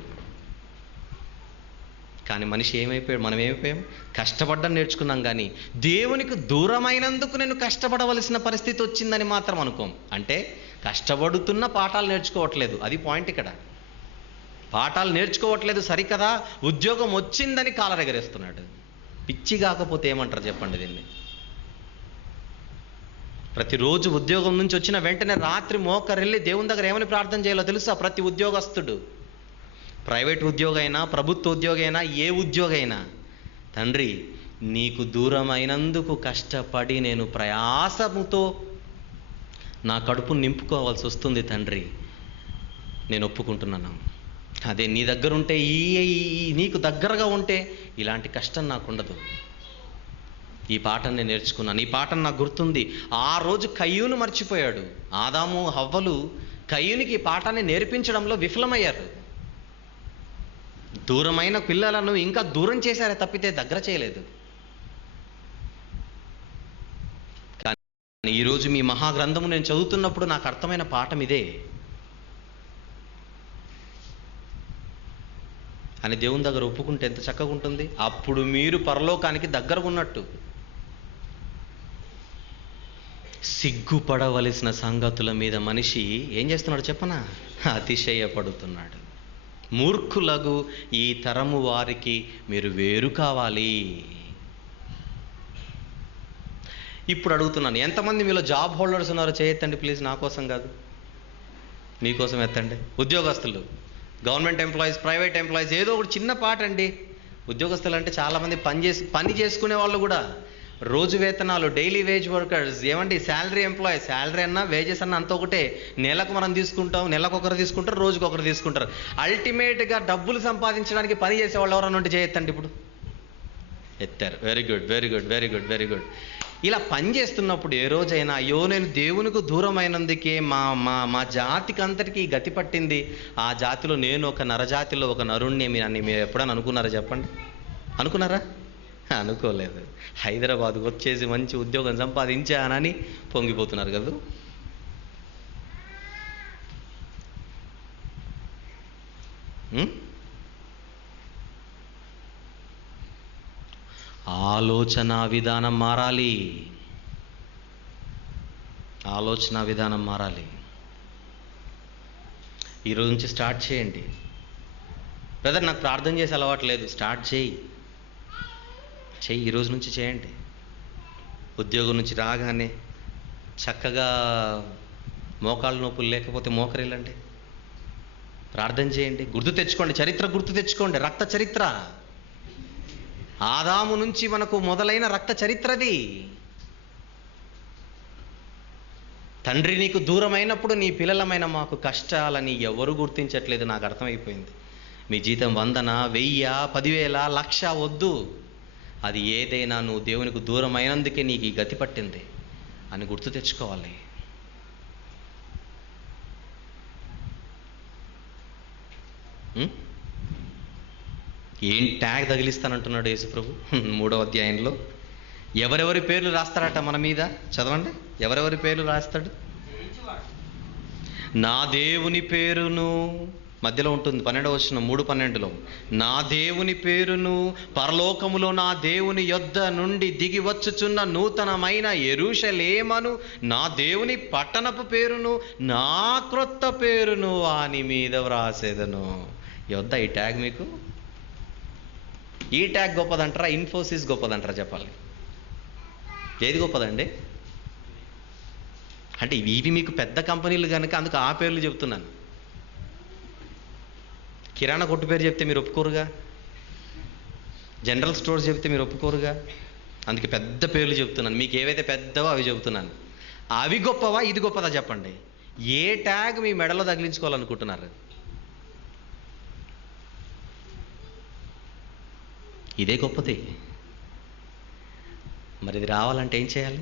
కానీ మనిషి ఏమైపోయాడు? మనం ఏమైపోయాం? కష్టపడ్డం నేర్చుకున్నాం, కానీ దేవునికి దూరమైనందుకు నేను కష్టపడవలసిన పరిస్థితి వచ్చిందని మాత్రం అనుకోం. అంటే కష్టపడుతున్న పాఠాలు నేర్చుకోవట్లేదు, అది పాయింట్ ఇక్కడ. పాఠాలు నేర్చుకోవట్లేదు సరికదా, ఉద్యోగం వచ్చిందని కాలరెగరేస్తున్నాడు. పిచ్చి కాకపోతే ఏమంటారు చెప్పండి దీన్ని? ప్రతిరోజు ఉద్యోగం నుంచి వచ్చిన వెంటనే రాత్రి మోకరెళ్ళి దేవుని దగ్గర ఏమని ప్రార్థన చేయాలో తెలుసా? ప్రతి ఉద్యోగస్తుడు, ప్రైవేట్ ఉద్యోగైనా ప్రభుత్వ ఉద్యోగైనా ఏ ఉద్యోగైనా, తండ్రి నీకు దూరమైనందుకు కష్టపడి నేను ప్రయాసముతో నా కడుపు నింపుకోవాల్సి వస్తుంది తండ్రి, నేను ఒప్పుకుంటున్నాను. అదే నీ దగ్గర ఉంటే నీకు దగ్గరగా ఉంటే ఇలాంటి కష్టం నాకు ఉండదు. ఈ పాఠం నేను నేర్చుకున్నాను, ఈ పాఠం నాకు గుర్తుంది. ఆ రోజు కయ్యూను మర్చిపోయాడు. ఆదాము హవ్వలు కయ్యూనికి ఈ పాఠాన్ని నేర్పించడంలో విఫలమయ్యారు. దూరమైన పిల్లలను ఇంకా దూరం చేశారే తప్పితే దగ్గర చేయలేదు. కానీ ఈరోజు మీ మహాగ్రంథము నేను చదువుతున్నప్పుడు నాకు అర్థమైన పాఠం ఇదే అని దేవుని దగ్గర ఒప్పుకుంటే ఎంత చక్కగా ఉంటుంది. అప్పుడు మీరు పరలోకానికి దగ్గరగా ఉన్నట్టు. సిగ్గుపడవలసిన సంగతుల మీద మనిషి ఏం చేస్తున్నాడు చెప్పనా? అతిశయపడుతున్నాడు. మూర్ఖులగు ఈ తరము వారికి మీరు వేరు కావాలి. ఇప్పుడు అడుగుతున్నాను, ఎంతమంది మీలో జాబ్ హోల్డర్స్ ఉన్నారో చేయొద్దండి ప్లీజ్. నా కోసం కాదు, మీకోసం ఎత్తండి. ఉద్యోగస్తులు, గవర్నమెంట్ ఎంప్లాయీస్, ప్రైవేట్ ఎంప్లాయీస్, ఏదో ఒకటి చిన్న పాట అండి. ఉద్యోగస్తులు అంటే చాలామంది పని చేసుకునే వాళ్ళు కూడా, రోజు వేతనాలు, డైలీ వేజ్ వర్కర్స్, ఏమండి శాలరీ ఎంప్లాయీస్, శాలరీ అన్నా వేజెస్ అన్నా అంత ఒకటే. నెలకు మనం తీసుకుంటాం, నెలకు ఒకరు తీసుకుంటారు, రోజుకి ఒకరు తీసుకుంటారు. అల్టిమేట్గా డబ్బులు సంపాదించడానికి పని చేసేవాళ్ళు ఎవరన్నా ఉంటే చేయొద్దండి. ఇప్పుడు ఎత్తారు, very good very good very good very good. ఇలా పని చేస్తున్నప్పుడు ఏ రోజైనా అయ్యో నేను దేవునికి దూరం అయినందుకే మా మా మా జాతికి అంతటికీ గతి పట్టింది, ఆ జాతిలో నేను ఒక నరజాతిలో ఒక నరుణ్ణి మీరు ఎప్పుడైనా అనుకున్నారా చెప్పండి? అనుకున్నారా? అనుకోలేదు. హైదరాబాద్కు వచ్చేసి మంచి ఉద్యోగం సంపాదించానని పొంగిపోతున్నారు కదా. ఆలోచన విధానం మారాలి, ఆలోచన విధానం మారాలి. ఈరోజు నుంచి స్టార్ట్ చేయండి. బ్రదర్ నాకు ప్రార్థన చేసే అలవాటు లేదు, స్టార్ట్ చెయ్యి. ఈరోజు నుంచి చేయండి. ఉద్యోగం నుంచి రాగానే చక్కగా మోకాళ్ళ నొప్పులు లేకపోతే మోకరిల్లండి, ప్రార్థన చేయండి. గుర్తు తెచ్చుకోండి, చరిత్ర గుర్తు తెచ్చుకోండి, రక్త చరిత్ర. ఆదాము నుంచి మనకు మొదలైన రక్త చరిత్రది. తండ్రి నీకు దూరమైనప్పుడు నీ పిల్లలమైన మాకు కష్టాలని ఎవరు గుర్తించట్లేదు. నాకు అర్థమైపోయింది. మీ జీతం 100, 1000, 10,000, 1,00,000 వద్దు. అది ఏదైనా నువ్వు దేవునికి దూరం అయినందుకే నీకు ఈ గతి పట్టింది. అని గుర్తు తెచ్చుకోవాలి. ఏం ట్యాగ్ తగిలిస్తానంటున్నాడు యేసుప్రభు 3వ అధ్యాయంలో. ఎవరెవరి పేర్లు రాస్తారట మన మీద? చదవండి. ఎవరెవరి పేర్లు రాస్తాడు? నా దేవుని పేరును, మధ్యలో ఉంటుంది 12వ వచనం 3:12లో, నా దేవుని పేరును, పరలోకములో నా దేవుని యొద్ద నుండి దిగి వచ్చుచున్న నూతనమైన యెరూషలేమను, నా దేవుని పట్టణపు పేరును, నా క్రొత్త పేరును వాని మీద వ్రాసేదను. యొద్ద ఈ ట్యాగ్ మీకు? ఈ ట్యాగ్ గొప్పదంటారా, ఇన్ఫోసిస్ గొప్పదంటారా? చెప్పాలి, ఏది గొప్పదండి? అంటే ఇవి మీకు పెద్ద కంపెనీలు కనుక అందుకు ఆ పేర్లు చెప్తున్నాను. కిరాణా కొట్టు పేరు చెప్తే మీరు ఒప్పుకోరుగా, జనరల్ స్టోర్స్ చెప్తే మీరు ఒప్పుకోరుగా, అందుకే పెద్ద పేర్లు చెప్తున్నాను. మీకు ఏవైతే పెద్దవో అవి చెబుతున్నాను. అవి గొప్పవా, ఇది గొప్పదా? చెప్పండి. ఏ ట్యాగ్ మీ మెడలో తగిలించుకోవాలనుకుంటున్నారు? ఇదే గొప్పది. మరి ఇది రావాలంటే ఏం చేయాలి?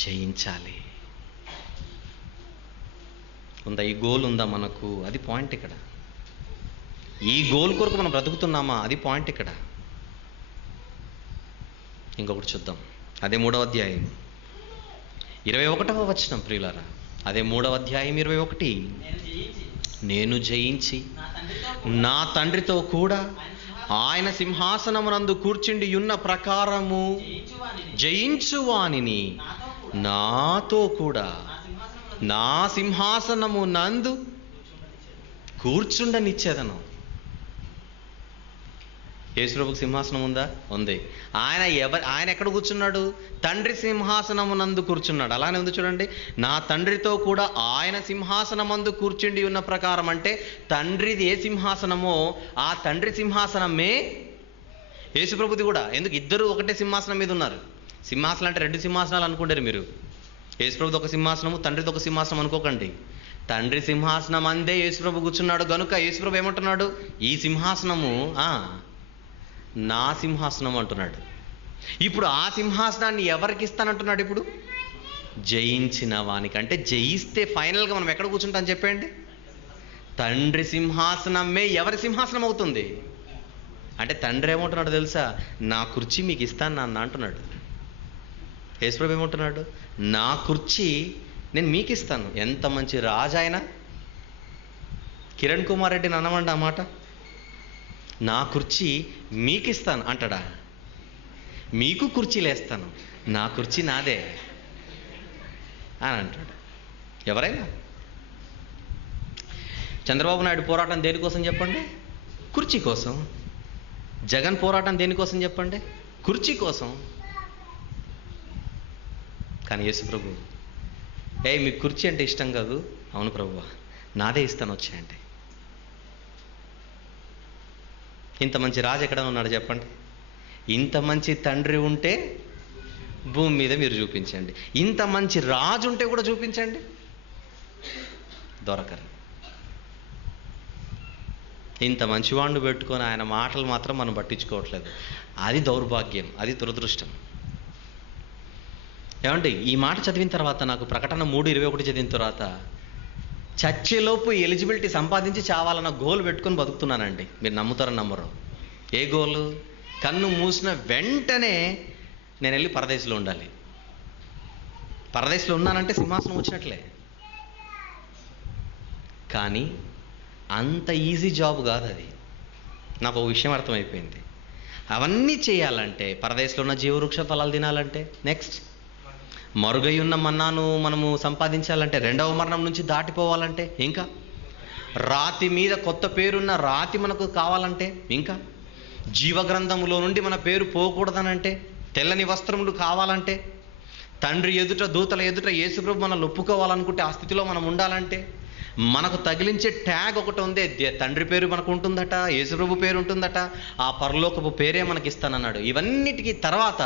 జయించాలి. ఉందా? ఈ గోల్ ఉందా మనకు? అది పాయింట్ ఇక్కడ. ఈ గోల్ కొరకు మనం బ్రతుకుతున్నామా? అది పాయింట్ ఇక్కడ. ఇంకొకటి చూద్దాం. అదే 3వ అధ్యాయం 21వ వచనం ప్రియులారా. అదే 3వ అధ్యాయం 21. నేను జయించి నా తండ్రితో కూడా ఆయన సింహాసనమునందు కూర్చుండి ఉన్న ప్రకారము జయించువానిని నాతో కూడా నా సింహాసనము నందు కూర్చుండనిచ్చేదను. యేసుప్రభుకు సింహాసనం ఉందా? ఉంది. ఆయన ఎక్కడ కూర్చున్నాడు? తండ్రి సింహాసనము నందు కూర్చున్నాడు. అలానే ఉంది చూడండి. నా తండ్రితో కూడా ఆయన సింహాసనమందు కూర్చుండి ఉన్న ప్రకారం, అంటే తండ్రిది ఏ సింహాసనమో ఆ తండ్రి సింహాసనమే యేసుప్రభుది కూడా. ఎందుకు? ఇద్దరు ఒకటే సింహాసనం మీద ఉన్నారు. సింహాసనం అంటే 2 సింహాసనాలు అనుకుంటారు మీరు. యేసుప్రభుది ఒక సింహాసనము, తండ్రిది ఒక సింహాసనం అనుకోకండి. తండ్రి సింహాసనం అందే యేసుప్రభు కూర్చున్నాడు గనుక యేసుప్రభు ఏమంటున్నాడు? ఈ సింహాసనము నా సింహాసనం అంటున్నాడు. ఇప్పుడు ఆ సింహాసనాన్ని ఎవరికి ఇస్తానంటున్నాడు? ఇప్పుడు జయించిన వానికి. అంటే జయిస్తే ఫైనల్గా మనం ఎక్కడ కూర్చుంటాం చెప్పండి? తండ్రి సింహాసనమే ఎవరి సింహాసనం అవుతుంది? అంటే తండ్రి ఏమంటున్నాడు తెలుసా? నా కుర్చీ మీకు ఇస్తాను నాన్న అంటున్నాడు. యేసుప్రభు ఏమంటున్నాడు? నా కుర్చీ నేను మీకు ఇస్తాను. ఎంత మంచి రాజు ఆయన! కిరణ్ కుమార్ రెడ్డిని అనమండి ఆ మాట. నా కుర్చీ మీకు ఇస్తాను అంటాడా? మీకు కుర్చీలు వేస్తాను, నా కుర్చీ నాదే అని అంటాడు. ఎవరైనా. చంద్రబాబు నాయుడు పోరాటం దేనికోసం చెప్పండి? కుర్చీ కోసం. జగన్ పోరాటం దేనికోసం చెప్పండి? కుర్చీ కోసం. కానీ యేసు ప్రభు, మీకు కుర్చీ అంటే ఇష్టం కాదు? అవును ప్రభువా, నాదే ఇస్తాను వచ్చాయంటే. ఇంత మంచి రాజు ఎక్కడ ఉన్నాడు చెప్పండి? ఇంత మంచి తండ్రి ఉంటే భూమి మీద మీరు చూపించండి. ఇంత మంచి రాజు ఉంటే కూడా చూపించండి, దొరకరు. ఇంత మంచివాడిని పెట్టుకొని ఆయన మాటలు మాత్రం మనం పట్టించుకోవట్లేదు. అది దౌర్భాగ్యం, అది దురదృష్టం. ఏమండి, ఈ మాట చదివిన తర్వాత నాకు ప్రకటన 3:21 చదివిన తర్వాత చచ్చేలోపు ఎలిజిబిలిటీ సంపాదించి చావాలన్న గోల్ పెట్టుకొని బతుకుతున్నానండి. మీరు నమ్ముతారో నమ్మరు? ఏ గోలు? కన్ను మూసిన వెంటనే నేను వెళ్ళి పరదేశంలో ఉండాలి. పరదేశంలో ఉన్నానంటే సింహాసనం వచ్చినట్లే. కానీ అంత ఈజీ జాబ్ కాదు అది. నాకు ఒక విషయం అర్థమైపోయింది. అవన్నీ చేయాలంటే, పరదేశంలో ఉన్న జీవవృక్ష ఫలాలు తినాలంటే, నెక్స్ట్ మరుగై ఉన్న మన్నాను మనము సంపాదించాలంటే, 2వ మరణం నుంచి దాటిపోవాలంటే, ఇంకా రాతి మీద కొత్త పేరున్న రాతి మనకు కావాలంటే, ఇంకా జీవగ్రంథములో నుండి మన పేరు పోకూడదనంటే, తెల్లని వస్త్రములు కావాలంటే, తండ్రి ఎదుట దూతల ఎదుట యేసుప్రభు మనల్ని ఒప్పుకోవాలనుకుంటే ఆ స్థితిలో మనం ఉండాలంటే, మనకు తగిలించే ట్యాగ్ ఒకటి ఉంది. తండ్రి పేరు మనకు ఉంటుందట, యేసుప్రభు పేరు ఉంటుందట, ఆ పరలోకపు పేరే మనకి ఇస్తానన్నాడు. ఇవన్నిటికీ తర్వాత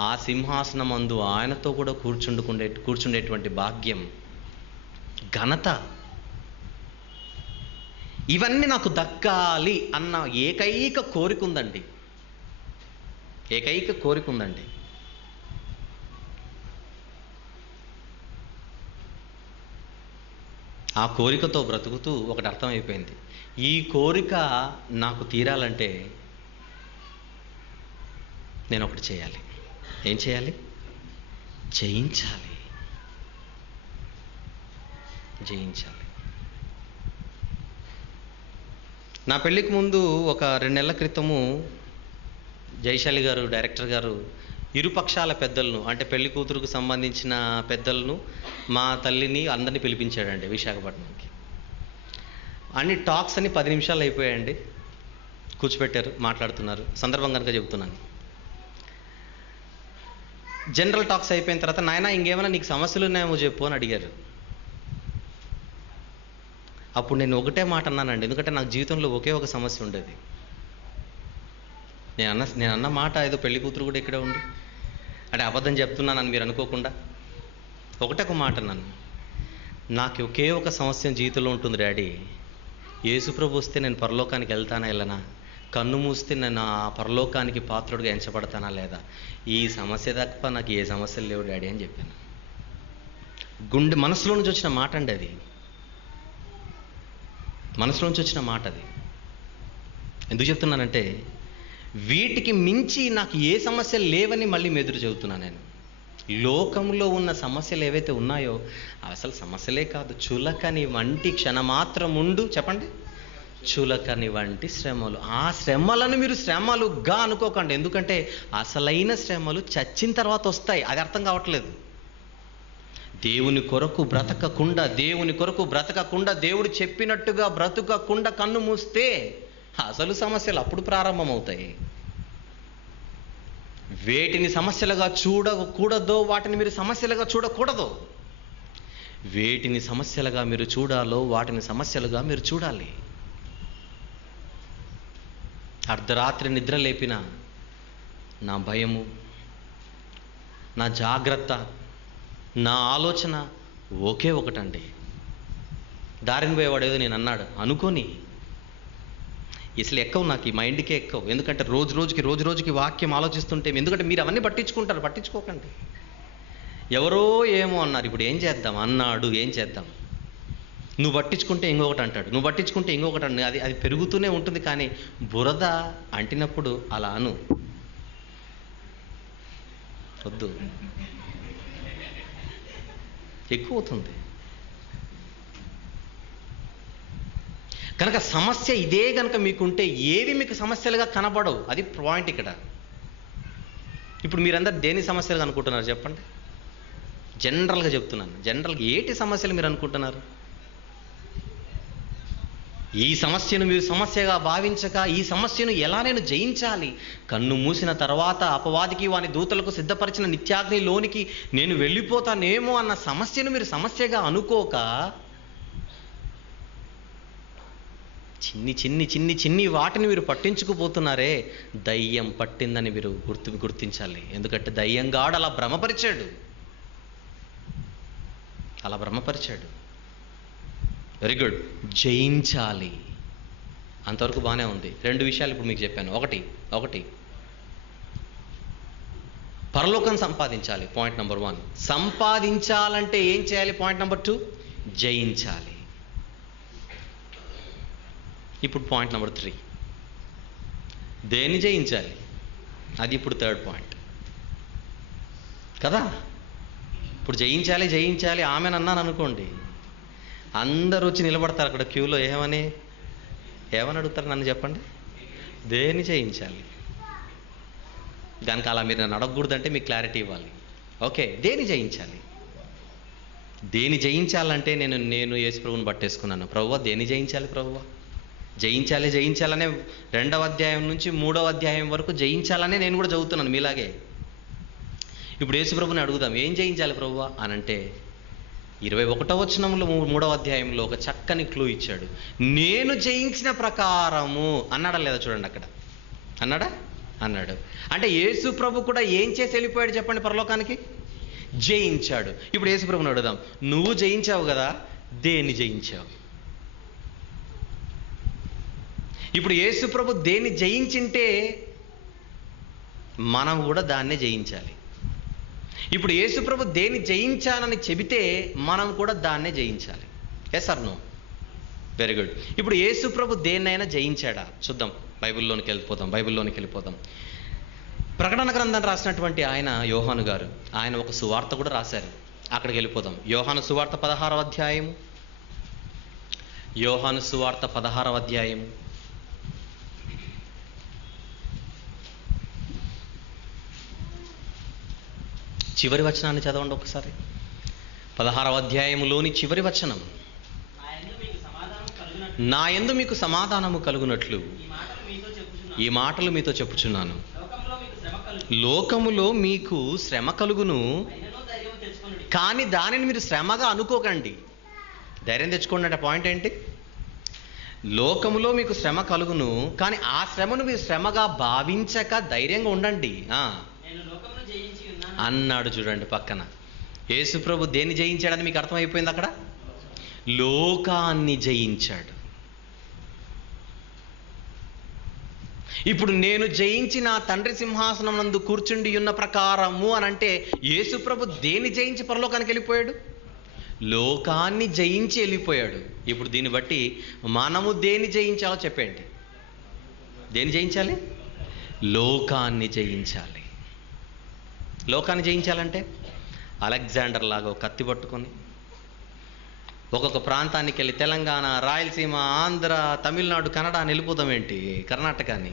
ఆ సింహాసనమందు ఆయనతో కూడా కూర్చుండేటువంటి భాగ్యం, ఘనత, ఇవన్నీ నాకు దక్కాలి అన్న ఏకైక కోరిక ఉందండి. ఏకైక కోరిక ఉందండి. ఆ కోరికతో బ్రతుకుతూ ఒకటి అర్థమైపోయింది, ఈ కోరిక నాకు తీరాలంటే నేను ఒకటి చేయాలి. ఏం చేయాలి? జయించాలి. జయించాలి. నా పెళ్ళికి ముందు ఒక 2 నెలల క్రితము జయశాలి గారు, డైరెక్టర్ గారు, ఇరుపక్షాల పెద్దలను, అంటే పెళ్లి కూతురుకు సంబంధించిన పెద్దలను, మా తల్లిని, అందరినీ పిలిపించాడండి విశాఖపట్నంకి. అన్ని టాక్స్ అన్ని 10 నిమిషాలు అయిపోయాయండి. కూర్చోపెట్టారు, మాట్లాడుతున్నారు. సందర్భం కనుక చెబుతున్నాను. జనరల్ టాక్స్ అయిపోయిన తర్వాత, నాయన ఇంకేమైనా నీకు సమస్యలు ఉన్నాయేమో చెప్పు అని అడిగారు. అప్పుడు నేను ఒకటే మాట అన్నానండి, ఎందుకంటే నాకు జీవితంలో ఒకే ఒక సమస్య ఉండేది. నేను అన్న మాట ఏదో పెళ్లి కూతురు కూడా ఇక్కడే ఉంది అంటే అబద్ధం చెప్తున్నానని మీరు అనుకోకుండా ఒకటే ఒక మాట అన్నాను, నాకు ఒకే ఒక సమస్య జీవితంలో ఉంటుంది డాడీ. యేసుప్రభు వస్తే నేను పరలోకానికి వెళ్తానా వెళ్ళనా, కన్ను మూస్తే నేను ఆ పరలోకానికి పాత్రుడిగా ఎంచబడతానా లేదా, ఈ సమస్య తప్ప నాకు ఏ సమస్యలు లేవు డాడీ అని చెప్పాను. మనసులో నుంచి వచ్చిన మాట అండి అది. మనసులో నుంచి వచ్చిన మాట అది. ఎందుకు చెప్తున్నానంటే, వీటికి మించి నాకు ఏ సమస్యలు లేవని మళ్ళీ మెదురు చెబుతున్నాను నేను. లోకంలో ఉన్న సమస్యలు ఏవైతే ఉన్నాయో అసలు సమస్యలే కాదు, చులకని వంటి క్షణమాత్రం ఉండు, చెప్పండి, చులకని వంటి శ్రమలు. ఆ శ్రమలను మీరు శ్రమలుగా అనుకోకండి, ఎందుకంటే అసలైన శ్రమలు చచ్చిన తర్వాత వస్తాయి. అది అర్థం కావట్లేదు. దేవుని కొరకు బ్రతకకుండా, దేవుడు చెప్పినట్టుగా బ్రతకకుండా కన్ను మూస్తే అసలు సమస్యలు అప్పుడు ప్రారంభమవుతాయి. వేటిని సమస్యలుగా చూడకూడదో వాటిని మీరు సమస్యలుగా చూడకూడదు. వేటిని సమస్యలుగా మీరు చూడాలో వాటిని సమస్యలుగా మీరు చూడాలి. అర్ధరాత్రి నిద్ర లేపిన నా భయము, నా జాగ్రత్త, నా ఆలోచన ఒకే ఒకటండి. దారిని పోయేవాడు ఏదో నేను అన్నాడు అనుకొని అసలు ఎక్కవు, నాకు ఈ మైండ్కే ఎక్కవు. ఎందుకంటే రోజు రోజుకి వాక్యం ఆలోచిస్తుంటే, ఎందుకంటే మీరు అవన్నీ పట్టించుకుంటారు. పట్టించుకోకండి. ఎవరో ఏమో అన్నారు, ఇప్పుడు ఏం చేద్దాం అన్నాడు, ఏం చేద్దాం, నువ్వు పట్టించుకుంటే ఇంకొకటి అంటాడు, నువ్వు పట్టించుకుంటే ఇంకొకటి అన్నాడు. అది పెరుగుతూనే ఉంటుంది. కానీ బురద అంటినప్పుడు అలా అను, వద్దు, ఎక్కువ అవుతుంది. కనుక సమస్య ఇదే కనుక మీకుంటే ఏవి మీకు సమస్యలుగా కనబడవు. అది పాయింట్ ఇక్కడ. ఇప్పుడు మీరందరూ దేని సమస్యలుగా అనుకుంటున్నారు చెప్పండి? జనరల్గా చెప్తున్నాను. జనరల్గా ఏటి సమస్యలు మీరు అనుకుంటున్నారు? ఈ సమస్యను మీరు సమస్యగా భావించక, ఈ సమస్యను ఎలా నేను జయించాలి, కన్ను మూసిన తర్వాత అపవాదికి వాని దూతలకు సిద్ధపరిచిన నిత్యాగ్నిలోనికి నేను వెళ్ళిపోతానేమో అన్న సమస్యను మీరు సమస్యగా అనుకోక, చిన్ని వాటిని మీరు పట్టించుకుపోతున్నారే, దయ్యం పట్టిందని మీరు గుర్తించాలి. ఎందుకంటే దయ్యంగాడు అలా భ్రమపరిచాడు. Very good. జయించాలి, అంతవరకు బాగానే ఉంది. 2 విషయాలు ఇప్పుడు మీకు చెప్పాను. ఒకటి పరలోకం సంపాదించాలి, పాయింట్ నెంబర్ 1. సంపాదించాలంటే ఏం చేయాలి, పాయింట్ నెంబర్ 2, జయించాలి. ఇప్పుడు పాయింట్ నెంబర్ 3, దేన్ని జయించాలి, అది ఇప్పుడు 3rd పాయింట్ కదా. ఇప్పుడు జయించాలి ఆమెను అన్నాను అనుకోండి, అందరూ వచ్చి నిలబడతారు అక్కడ క్యూలో. ఏమని అడుగుతారు నన్ను చెప్పండి? దేన్ని జయించాలి. దానికి అలా మీరు నన్ను అడగకూడదంటే మీకు క్లారిటీ ఇవ్వాలి. ఓకే, దేన్ని జయించాలంటే నేను యేసుప్రభుని పట్టేసుకున్నాను. ప్రభువా దేన్ని జయించాలి, ప్రభువా జయించాలనే 2వ అధ్యాయం నుంచి 3వ అధ్యాయం వరకు జయించాలనే నేను కూడా చదువుతున్నాను మీలాగే. ఇప్పుడు యేసుప్రభుని అడుగుదాం, ఏం జయించాలి ప్రభువా అని అంటే 21వ వచనంలో 3వ అధ్యాయంలో ఒక చక్కని క్లూ ఇచ్చాడు. నేను జయించిన ప్రకారము అన్నాడా లేదా చూడండి. అక్కడ అన్నాడు. అంటే యేసుప్రభు కూడా ఏం చేసి వెళ్ళిపోయాడు చెప్పండి, పరలోకానికి జయించాడు. ఇప్పుడు యేసుప్రభుని అడుగుదాం, నువ్వు జయించావు కదా, దేన్ని జయించావు? ఇప్పుడు యేసుప్రభు దేన్ని జయించింటే మనం కూడా దాన్నే జయించాలి. ఇప్పుడు యేసుప్రభు దేన్ని జయించానని చెబితే మనం కూడా దాన్నే జయించాలి. Yes or no? Very good. ఇప్పుడు యేసు ప్రభు దేన్నైనా జయించాడా? చూద్దాం, బైబిల్లోనికి వెళ్ళిపోదాం. ప్రకటన గ్రంథం రాసినటువంటి ఆయన యోహాను గారు, ఆయన ఒక సువార్త కూడా రాశారు. అక్కడికి వెళ్ళిపోదాం. యోహాను సువార్త 16వ అధ్యాయము. యోహాను సువార్త 16వ అధ్యాయము. చివరి వచనాన్ని చదవండి ఒకసారి. 16వ అధ్యాయములోని చివరి వచనం. నా యందు మీకు సమాధానము కలుగునట్లు ఈ మాటలు మీతో చెప్పుచున్నాను. లోకములో మీకు శ్రమ కలుగును, కానీ దానిని మీరు శ్రమగా అనుకోకండి. ధైర్యం తెచ్చుకోండి అంటే పాయింట్ ఏంటి? లోకములో మీకు శ్రమ కలుగును, కానీ ఆ శ్రమను మీరు శ్రమగా భావించక ధైర్యంగా ఉండండి అన్నాడు. చూడండి పక్కన. యేసు ప్రభు దేన్ని జయించాడని మీకు అర్థమైపోయింది అక్కడ? లోకాన్ని జయించాడు. ఇప్పుడు నేను జయించి నా తండ్రి సింహాసనం నందు కూర్చుండి ఉన్న ప్రకారము అని అంటే యేసు ప్రభు దేన్ని జయించి పరలోకానికి వెళ్ళిపోయాడు? లోకాన్ని జయించి వెళ్ళిపోయాడు. ఇప్పుడు దీన్ని బట్టి మనము దేన్ని జయించాలో చెప్పండి. దేన్ని జయించాలి? లోకాన్ని జయించాలి. లోకాన్ని జయించాలంటే అలెగ్జాండర్ లాగా ఒక కత్తి పట్టుకొని ఒక్కొక్క ప్రాంతానికి వెళ్ళి తెలంగాణ, రాయలసీమ, ఆంధ్ర, తమిళనాడు, కన్నడ అని వెళ్ళిపోతాం ఏంటి? కర్ణాటక అని.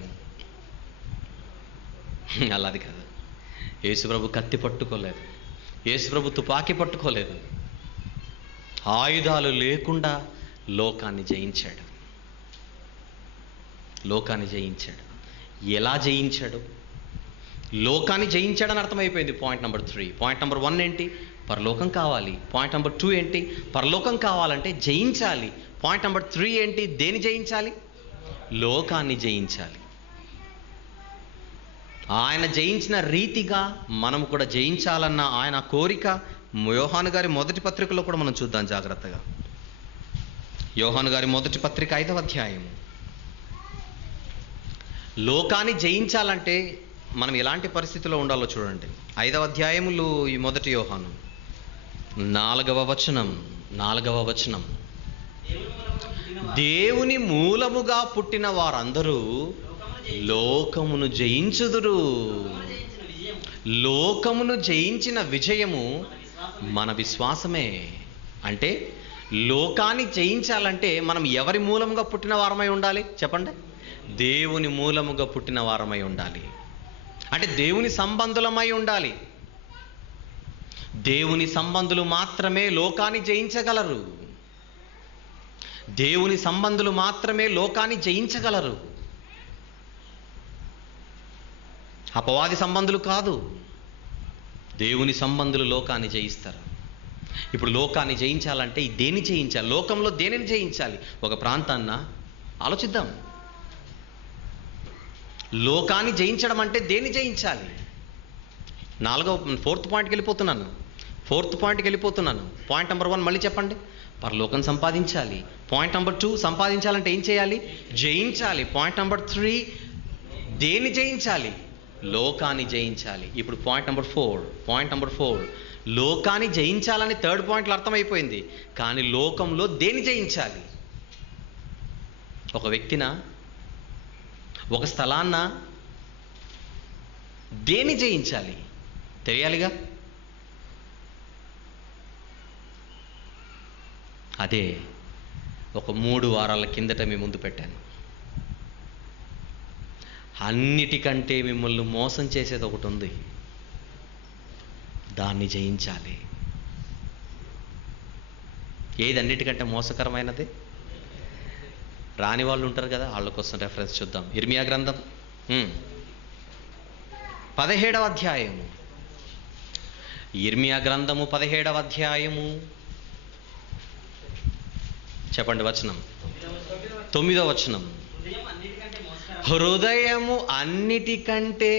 అలాది కాదు. యేసుప్రభు కత్తి పట్టుకోలేదు, యేసుప్రభు తుపాకీ పట్టుకోలేదు. ఆయుధాలు లేకుండా లోకాన్ని జయించాడు. లోకాన్ని జయించాడు. ఎలా జయించాడు? లోకాన్ని జయించాడని అర్థమైపోయింది. Point number 3. పాయింట్ నెంబర్ 1 ఏంటి? పరలోకం కావాలి. పాయింట్ నెంబర్ 2 ఏంటి? పరలోకం కావాలంటే జయించాలి. పాయింట్ నెంబర్ 3 ఏంటి? దేని జయించాలి? లోకాన్ని జయించాలి. ఆయన జయించిన రీతిగా మనం కూడా జయించాలన్న ఆయన కోరిక యోహాను గారి మొదటి పత్రికలో కూడా మనం చూద్దాం జాగ్రత్తగా. యోహాను గారి మొదటి పత్రిక 5వ అధ్యాయము. లోకాన్ని జయించాలంటే మనం ఎలాంటి పరిస్థితిలో ఉండాలో చూడండి. 5వ అధ్యాయములు ఈ మొదటి యోహాను 4వ వచనం. దేవుని మూలముగా పుట్టిన వారందరూ లోకమును జయించుదురు. లోకమును జయించిన విజయము మన విశ్వాసమే. అంటే లోకాన్ని జయించాలంటే మనం ఎవరి మూలముగా పుట్టిన వారమై ఉండాలి చెప్పండి? దేవుని మూలముగా పుట్టిన వారమై ఉండాలి. అంటే దేవుని సంబంధులమై ఉండాలి. దేవుని సంబంధులు మాత్రమే లోకాన్ని జయించగలరు. దేవుని సంబంధులు మాత్రమే లోకాన్ని జయించగలరు. అపవాది సంబంధులు కాదు, దేవుని సంబంధులు లోకాన్ని జయిస్తారు. ఇప్పుడు లోకాన్ని జయించాలంటే దేన్ని జయించాలి? లోకంలో దేనిని జయించాలి? ఒక ప్రాంతాన్న ఆలోచిద్దాం. లోకాన్ని జయించడం అంటే దేన్ని జయించాలి? 4వ పాయింట్కి వెళ్ళిపోతున్నాను. పాయింట్ నెంబర్ 1 మళ్ళీ చెప్పండి. పరలోకం సంపాదించాలి. పాయింట్ నెంబర్ 2 సంపాదించాలంటే ఏం చేయాలి? జయించాలి. పాయింట్ నెంబర్ 3 దేన్ని జయించాలి? లోకాన్ని జయించాలి. ఇప్పుడు పాయింట్ నెంబర్ 4 లోకాన్ని జయించాలని 3rd పాయింట్లో అర్థమైపోయింది. కానీ లోకంలో దేన్ని జయించాలి? ఒక వ్యక్తిన, ఒక స్థలాన్న దేన్ని జయించాలి తెలియాలిగా. అదే ఒక 3 వారాల కిందట మీ ముందు పెట్టాను. అన్నిటికంటే మిమ్మల్ని మోసం చేసేది ఒకటి ఉంది, దాన్ని జయించాలి. ఏది అన్నిటికంటే మోసకరమైనది? రాని వాళ్ళు ఉంటారు కదా, వాళ్ళ కోసం రెఫరెన్స్ చూద్దాం. ఇర్మియా గ్రంథం 17వ అధ్యాయము. ఇర్మియా గ్రంథము 17వ అధ్యాయము చెప్పండి వచనం. 9వ వచనం. హృదయము అన్నిటికంటే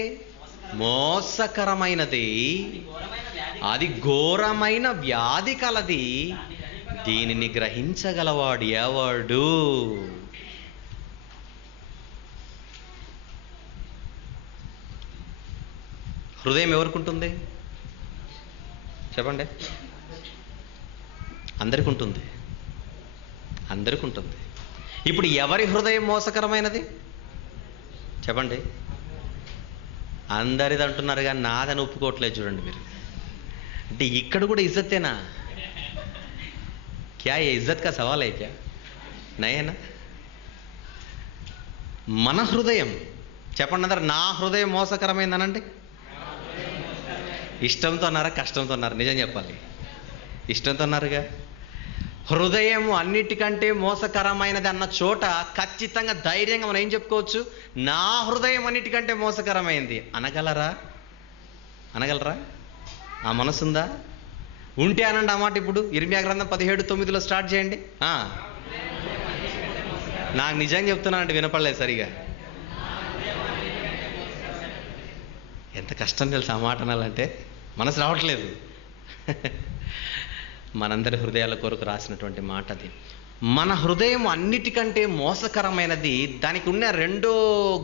మోసకరమైనది, అది ఘోరమైన వ్యాధి కలది, దీనిని గ్రహించగలవాడు ఎవడు? హృదయం ఎవరికి ఉంటుంది చెప్పండి? అందరికి ఉంటుంది. అందరికీ ఉంటుంది. ఇప్పుడు ఎవరి హృదయం మోసకరమైనది చెప్పండి? అందరిది అంటున్నారు కానీ నాదని ఒప్పుకోవట్లేదు. చూడండి మీరు, అంటే ఇక్కడ కూడా ఇజ్జతేనా? క్యా ఏ ఇజ్జత్ కా సవాల్ అయి క్యా నయేనా? మన హృదయం చెప్పండి అందరు, నా హృదయం మోసకరమైందనండి. ఇష్టంతో అన్నారా కష్టంతో అన్నారా? నిజం చెప్పాలి, ఇష్టంతో అన్నారుగా. హృదయం అన్నిటికంటే మోసకరమైనది అన్న చోట ఖచ్చితంగా ధైర్యంగా మనం ఏం చెప్పుకోవచ్చు? నా హృదయం అన్నిటికంటే మోసకరమైంది అనగలరా? అనగలరా? ఆ మనసుందా? ఉంటే అనండి ఆ మాట. ఇప్పుడు ఇర్మియా గ్రంథం 17:9 స్టార్ట్ చేయండి. నాకు నిజంగా చెప్తున్నానంటే వినపడలేదు సరిగా. ఎంత కష్టం తెలుసు ఆ మాట అనాలంటే, మనసు రావట్లేదు. మనందరి హృదయాల కొరకు రాసినటువంటి మాట అది. మన హృదయం అన్నిటికంటే మోసకరమైనది. దానికి ఉన్న రెండో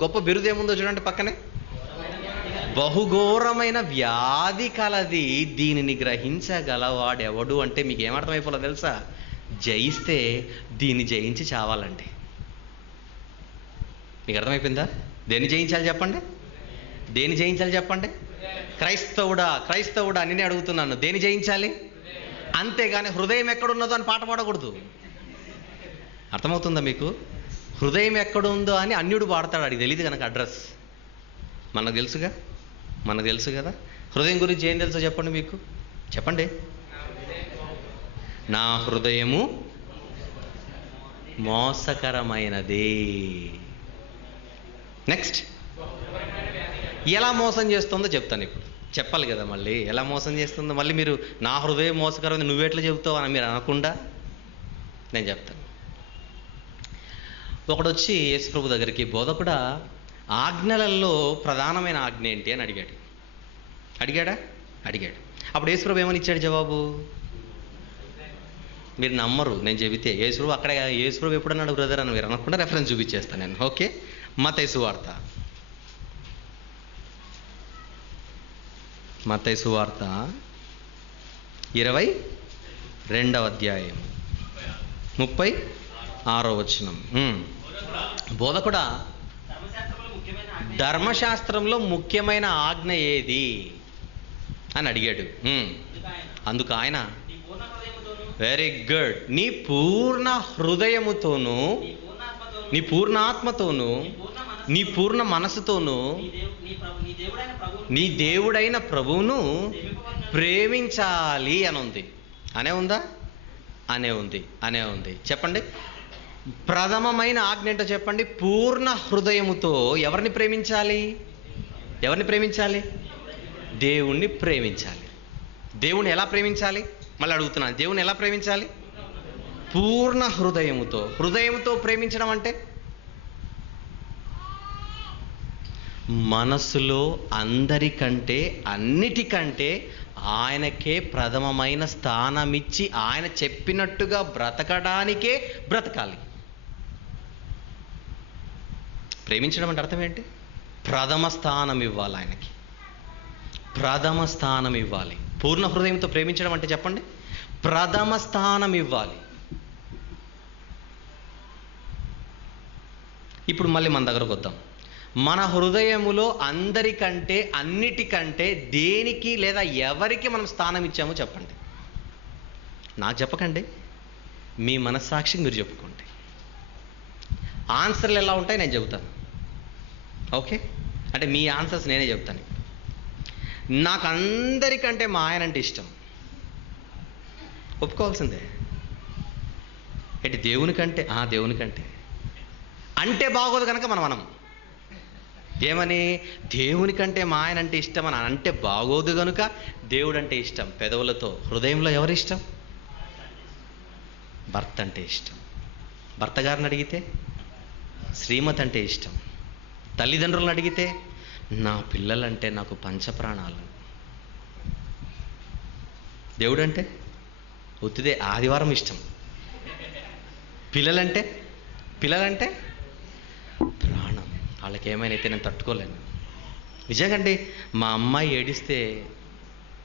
గొప్ప బిరుదు ఏముందో చూడండి పక్కనే, బహుఘోరమైన వ్యాధి కలది, దీనిని గ్రహించగలవాడెవడు. అంటే మీకు ఏమర్థమైపోలే తెలుసా? జయిస్తే దీన్ని జయించి చావాలండి. మీకు అర్థమైపోయిందా? దేన్ని జయించాలి చెప్పండి? దేన్ని జయించాలి చెప్పండి? క్రైస్తవుడా నేనే అడుగుతున్నాను, దేన్ని జయించాలి? అంతేగాని హృదయం ఎక్కడున్నదో అని పాట పాడకూడదు. అర్థమవుతుందా మీకు? హృదయం ఎక్కడుందో అని అన్యుడు పాడతాడు, అడిగి తెలియదు కనుక అడ్రస్. మనకు తెలుసు కదా. హృదయం గురించి ఏం తెలుసో చెప్పండి మీకు, చెప్పండి. నా హృదయము మోసకరమైనది. నెక్స్ట్, ఎలా మోసం చేస్తుందో చెప్తాను ఇప్పుడు. చెప్పాలి కదా మళ్ళీ, ఎలా మోసం చేస్తుందో. మళ్ళీ మీరు నా హృదయం మోసకరమైంది నువ్వెట్లా చెబుతావు అని మీరు అనకుండా నేను చెప్తాను. ఒకడు వచ్చి యేసుప్రభు దగ్గరికి, బోధకుడా ఆజ్ఞలలో ప్రధానమైన ఆజ్ఞ ఏంటి అని అడిగాడా? అప్పుడు యేసుప్రభు ఏమని ఇచ్చాడు జవాబు? మీరు నమ్మరు నేను చెబితే. యేసుప్రభు అక్కడే, యేసుప్రభు ఎప్పుడన్నాడు బ్రదర్ అని మీరు అనకుండా రెఫరెన్స్ చూపించేస్తాను నేను. ఓకే, మత్తయి సువార్త 22వ అధ్యాయం 36వ వచనం. బోధకుడా ధర్మశాస్త్రంలో ముఖ్యమైన ఆజ్ఞ ఏది అని అడిగాడు. అందుకు ఆయన, వెరీ గుడ్, నీ పూర్ణ హృదయముతోనూ, నీ పూర్ణ ఆత్మతోనూ, నీ పూర్ణ మనసుతోనూ నీ దేవుడైన ప్రభువును ప్రేమించాలి అని ఉంది. అనే ఉంది. చెప్పండి, ప్రథమమైన ఆజ్ఞ ఏంటో చెప్పండి. పూర్ణ హృదయముతో ఎవరిని ప్రేమించాలి? దేవుణ్ణి ప్రేమించాలి. దేవుణ్ణి ఎలా ప్రేమించాలి? మళ్ళీ అడుగుతున్నాను, దేవుణ్ణి ఎలా ప్రేమించాలి? పూర్ణ హృదయముతో ప్రేమించడం అంటే మనసులో అందరికంటే అన్నిటికంటే ఆయనకే ప్రథమమైన స్థానమిచ్చి ఆయన చెప్పినట్టుగా బ్రతకడానికే బ్రతకాలి. ప్రేమించడం అంటే అర్థం ఏంటి? ప్రథమ స్థానం ఇవ్వాలి ఆయనకి, ప్రథమ స్థానం ఇవ్వాలి. పూర్ణ హృదయంతో ప్రేమించడం అంటే చెప్పండి, ప్రథమ స్థానం ఇవ్వాలి. ఇప్పుడు మళ్ళీ మన దగ్గరకు వద్దాం. మన హృదయములో అందరికంటే అన్నిటికంటే దేనికి లేదా ఎవరికి మనం స్థానం ఇచ్చామో చెప్పండి. నాకు చెప్పకండి, మీ మనస్సాక్షికి మీరు చెప్పుకోండి. ఆన్సర్లు ఎలా ఉంటాయి నేను చెబుతాను. ఓకే, అంటే మీ ఆన్సర్స్ నేనే చెప్తాను. నాకు అందరికంటే మా ఆయన అంటే ఇష్టం, ఒప్పుకోవాల్సిందే. ఏంటి దేవునికంటే? దేవునికంటే అంటే బాగోదు కనుక మనం ఏమని, దేవునికంటే మా ఆయన అంటే ఇష్టం అని అంటే బాగోదు కనుక దేవుడు అంటే ఇష్టం పెదవులతో. హృదయంలో ఎవరి ఇష్టం? భర్త అంటే ఇష్టం. భర్త గారిని అడిగితే శ్రీమతి అంటే ఇష్టం. తల్లిదండ్రులను అడిగితే నా పిల్లలంటే నాకు పంచప్రాణాలు. దేవుడంటే ఒత్తిదే ఆదివారం ఇష్టం. పిల్లలంటే ప్రాణం. వాళ్ళకి ఏమైనా అయితే నేను తట్టుకోలేను. నిజంగండి, మా అమ్మాయి ఏడిస్తే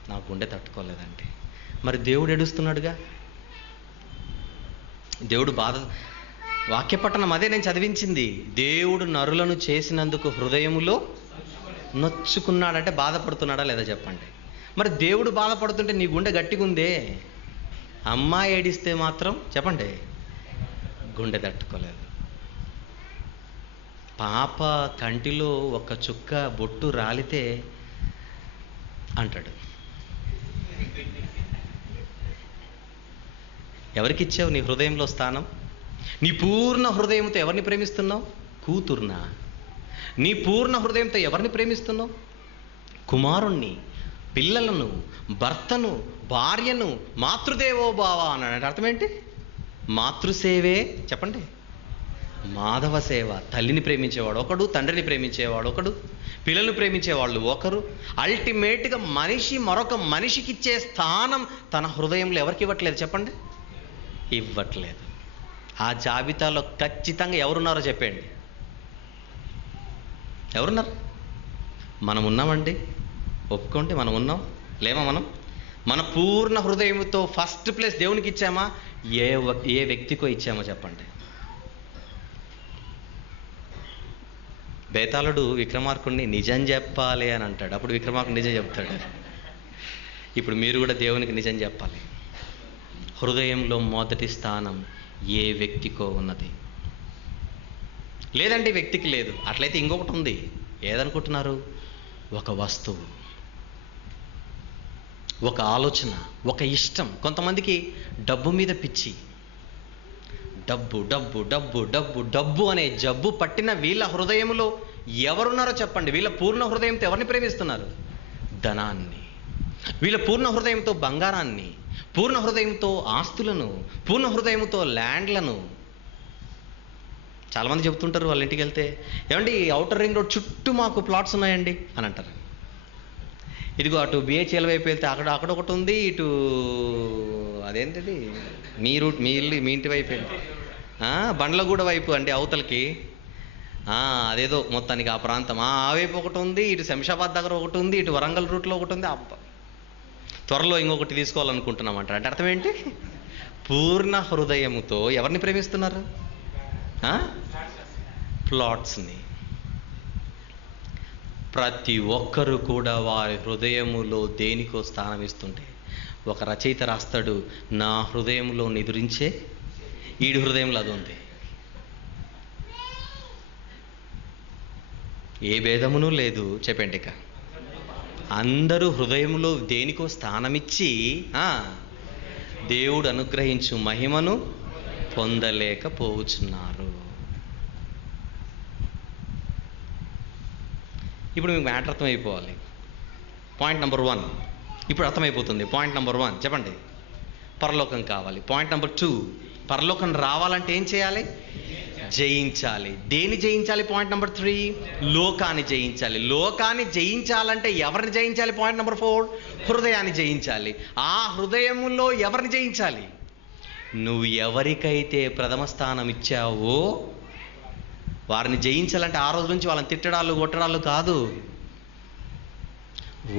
నా గుండె తట్టుకోలేదండి. మరి దేవుడు ఏడుస్తున్నాడుగా. దేవుడు బాధ, వాక్యపట్టణం అదే నేను చదివించింది. దేవుడు నరులను చేసినందుకు హృదయములో నొచ్చుకున్నాడంటే బాధపడుతున్నాడా లేదా చెప్పండి. మరి దేవుడు బాధపడుతుంటే నీ గుండె గట్టిగా ఉందే, అమ్మాయి ఏడిస్తే మాత్రం చెప్పండి గుండె తట్టుకోలేదు. పాప కంటిలో ఒక చుక్క బొట్టు రాలితే అంటాడు, ఎవరికిచ్చావు నీ హృదయంలో స్థానం? నీ పూర్ణ హృదయంతో ఎవరిని ప్రేమిస్తున్నావు? కూతుర్నా? నీ పూర్ణ హృదయంతో ఎవరిని ప్రేమిస్తున్నావు? కుమారుణ్ణి, పిల్లలను, భర్తను, భార్యను. మాతృదేవో భావ అన్నాడు. అర్థం ఏంటి? మాతృసేవే చెప్పండి, మాధవ సేవ. తల్లిని ప్రేమించేవాడు ఒకడు, తండ్రిని ప్రేమించేవాడు ఒకడు, పిల్లలు ప్రేమించేవాళ్ళు ఒకరు. అల్టిమేట్గా మనిషి మరొక మనిషికి ఇచ్చే స్థానం తన హృదయంలో ఎవరికి ఇవ్వట్లేదు చెప్పండి? ఇవ్వట్లేదు. ఆ జాబితాలో ఖచ్చితంగా ఎవరున్నారో చెప్పండి. ఎవరున్నారు? మనం ఉన్నామండి, ఒప్పుకోండి. మనం ఉన్నాం, లేమా? మనం మన పూర్ణ హృదయంతో ఫస్ట్ ప్లేస్ దేవునికి ఇచ్చామా? ఏ వ్యక్తికో ఇచ్చామో చెప్పండి. బేతాళుడు విక్రమార్కుడిని నిజం చెప్పాలి అని అంటాడు. అప్పుడు విక్రమార్కుడు నిజం చెప్తాడు. ఇప్పుడు మీరు కూడా దేవునికి నిజం చెప్పాలి. హృదయంలో మొదటి స్థానం ఏ వ్యక్తికో ఉన్నది. లేదంటే వ్యక్తికి లేదు. అట్లయితే ఇంకొకటి ఉంది. ఏదనుకుంటున్నారు? ఒక వస్తువు, ఒక ఆలోచన, ఒక ఇష్టం. కొంతమందికి డబ్బు మీద పిచ్చి. డబ్బు డబ్బు డబ్బు డబ్బు డబ్బు అనే జబ్బు పట్టిన వీళ్ళ హృదయంలో ఎవరున్నారో చెప్పండి. వీళ్ళ పూర్ణ హృదయంతో ఎవరిని ప్రేమిస్తున్నారు? ధనాన్ని. వీళ్ళ పూర్ణ హృదయంతో బంగారాన్ని, పూర్ణ హృదయంతో ఆస్తులను, పూర్ణ హృదయంతో ల్యాండ్లను. చాలామంది చెబుతుంటారు వాళ్ళ ఇంటికి వెళ్తే, ఏమండి అవుటర్ రింగ్ రోడ్ చుట్టూ మాకు ప్లాట్స్ ఉన్నాయండి అని అంటారు. ఇదిగో అటు బిహెచ్ఎల్ వైపు వెళ్తే అక్కడ ఒకటి ఉంది, ఇటు అదేంటిది మీ రూట్, మీ ఇల్లు, మీ ఇంటి వైపు బండ్లగూడ వైపు అండి అవతలకి, అదేదో మొత్తానికి ఆ ప్రాంతం ఆ వైపు ఒకటి ఉంది, ఇటు శంషాబాద్ దగ్గర ఒకటి ఉంది, ఇటు వరంగల్ రూట్లో ఒకటి ఉంది. త్వరలో ఇంకొకటి తీసుకోవాలనుకుంటున్నామంట. అంటే అర్థం ఏంటి? పూర్ణ హృదయముతో ఎవరిని ప్రేమిస్తున్నారు? ప్లాట్స్ని. ప్రతి ఒక్కరూ కూడా వారి హృదయములో దేనికో స్థానం ఇస్తుంటే, ఒక రచయిత రాస్తాడు, నా హృదయంలో నిదురించే ఈడి హృదయంలో అది ఉంది. ఏ భేదమును లేదు చెప్పండి. ఇక అందరూ హృదయంలో దేనికో స్థానమిచ్చి దేవుడు అనుగ్రహించు మహిమను పొందలేకపోవచ్చున్నారు. ఇప్పుడు మీకు మ్యాటర్ అర్థమైపోవాలి. పాయింట్ నెంబర్ 1 ఇప్పుడు అర్థమైపోతుంది. పాయింట్ నెంబర్ 1 చెప్పండి, పరలోకం కావాలి. పాయింట్ నెంబర్ 2, పరలోకం రావాలంటే ఏం చేయాలి? జయించాలి. దేని జయించాలి? పాయింట్ నెంబర్ 3, లోకాన్ని జయించాలి. లోకాన్ని జయించాలంటే ఎవరిని జయించాలి? పాయింట్ నెంబర్ 4, హృదయాన్ని జయించాలి. ఆ హృదయములో ఎవరిని జయించాలి? నువ్వు ఎవరికైతే ప్రథమ స్థానం ఇచ్చావో వారిని జయించాలంటే ఆ రోజు నుంచి వాళ్ళని తిట్టడాలు కొట్టడాలు కాదు.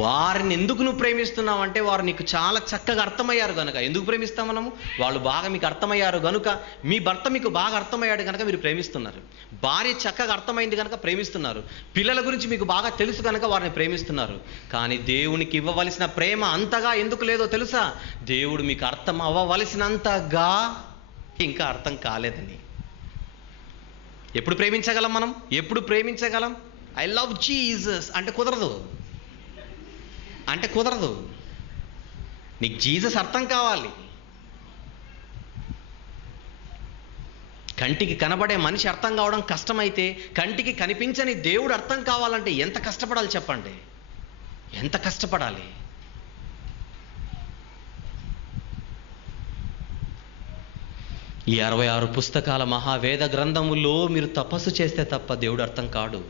వారిని ఎందుకు నువ్వు ప్రేమిస్తున్నావు అంటే వారు నీకు చాలా చక్కగా అర్థమయ్యారు కనుక. ఎందుకు ప్రేమిస్తాం మనము? వాళ్ళు బాగా మీకు అర్థమయ్యారు కనుక. మీ భర్త మీకు బాగా అర్థమయ్యాడు కనుక మీరు ప్రేమిస్తున్నారు. భార్య చక్కగా అర్థమైంది కనుక ప్రేమిస్తున్నారు. పిల్లల గురించి మీకు బాగా తెలుసు కనుక వారిని ప్రేమిస్తున్నారు. కానీ దేవునికి ఇవ్వవలసిన ప్రేమ అంతగా ఎందుకు లేదో తెలుసా? దేవుడు మీకు అర్థం అవ్వవలసినంతగా ఇంకా అర్థం కాలేదని. ఎప్పుడు ప్రేమించగలం మనం? ఎప్పుడు ప్రేమించగలం? ఐ లవ్ జీసస్ అంటే కుదరదు. నీకు జీసస్ అర్థం కావాలి. కంటికి కనబడే మనిషి అర్థం కావడం కష్టమైతే, కంటికి కనిపించని దేవుడు అర్థం కావాలంటే ఎంత కష్టపడాలి చెప్పండి? ఎంత కష్టపడాలి? ఈ 66 పుస్తకాల మహావేద గ్రంథములో మీరు తపస్సు చేస్తే తప్ప దేవుడు అర్థం కాడు.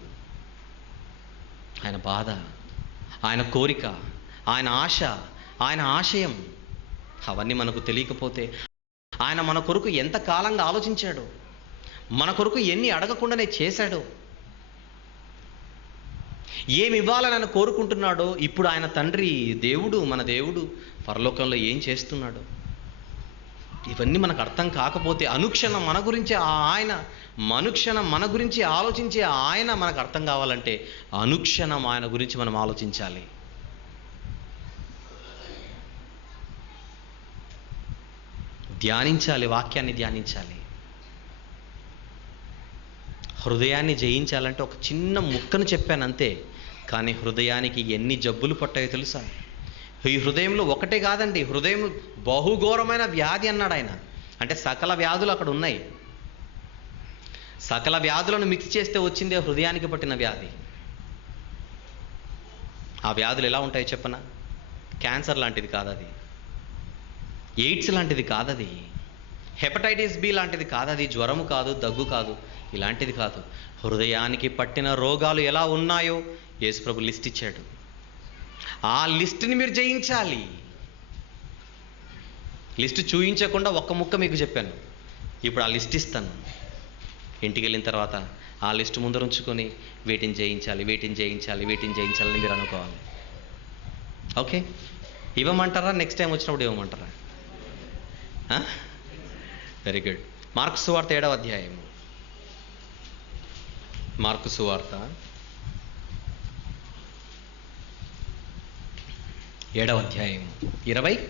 ఆయన బాధ, ఆయన కోరిక, ఆయన ఆశ, ఆయన ఆశయం అవన్నీ మనకు తెలియకపోతే, ఆయన మన కొరకు ఎంత కాలంగా ఆలోచించాడో, మన కొరకు ఎన్ని అడగకుండానే చేశాడో, ఏమి ఇవ్వాలని ఆయన కోరుకుంటున్నాడో, ఇప్పుడు ఆయన తండ్రి దేవుడు, మన దేవుడు పరలోకంలో ఏం చేస్తున్నాడో ఇవన్నీ మనకు అర్థం కాకపోతే అనుక్షణం మన గురించి మనుక్షణం మన గురించి ఆలోచించే ఆయన మనకు అర్థం కావాలంటే అనుక్షణం ఆయన గురించి మనం ఆలోచించాలి. ధ్యానించాలి, వాక్యాన్ని ధ్యానించాలి. హృదయాన్ని జయించాలంటే ఒక చిన్న ముక్కను చెప్పాను అంతే, కానీ హృదయానికి ఎన్ని జబ్బులు పట్టాయో తెలుసా? ఈ హృదయంలో ఒకటే కాదండి, హృదయం బహుఘోరమైన వ్యాధి అన్నాడు ఆయన. అంటే సకల వ్యాధులు అక్కడ ఉన్నాయి. సకల వ్యాధులను మిక్స్ చేస్తే వచ్చిందే హృదయానికి పట్టిన వ్యాధి. ఆ వ్యాధులు ఎలా ఉంటాయో చెప్పనా? క్యాన్సర్ లాంటిది కాదది, ఎయిడ్స్ లాంటిది కాదది, హెపటైటిస్ బి లాంటిది కాదది, జ్వరము కాదు, దగ్గు కాదు, ఇలాంటిది కాదు. హృదయానికి పట్టిన రోగాలు ఎలా ఉన్నాయో యేసుప్రభు లిస్ట్ ఇచ్చాడు. ఆ లిస్టుని మీరు జయించాలి. లిస్ట్ చూయించకుండా ఒక్క ముక్క మీకు చెప్పాను, ఇప్పుడు ఆ లిస్ట్ ఇస్తాను. ఇంటికి వెళ్ళిన తర్వాత ఆ లిస్ట్ ముందర ఉంచుకొని వీటిని జయించాలి, వీటిని జయించాలి, వీటిని జయించాలని మీరు అనుకోవాలి. ఓకే, ఇవ్వమంటారా? నెక్స్ట్ టైం వచ్చినప్పుడు ఇవ్వమంటారా? Very good. మార్కు సువార్త 7వ అధ్యాయం. మార్కు సువార్త 7వ అధ్యాయం 21.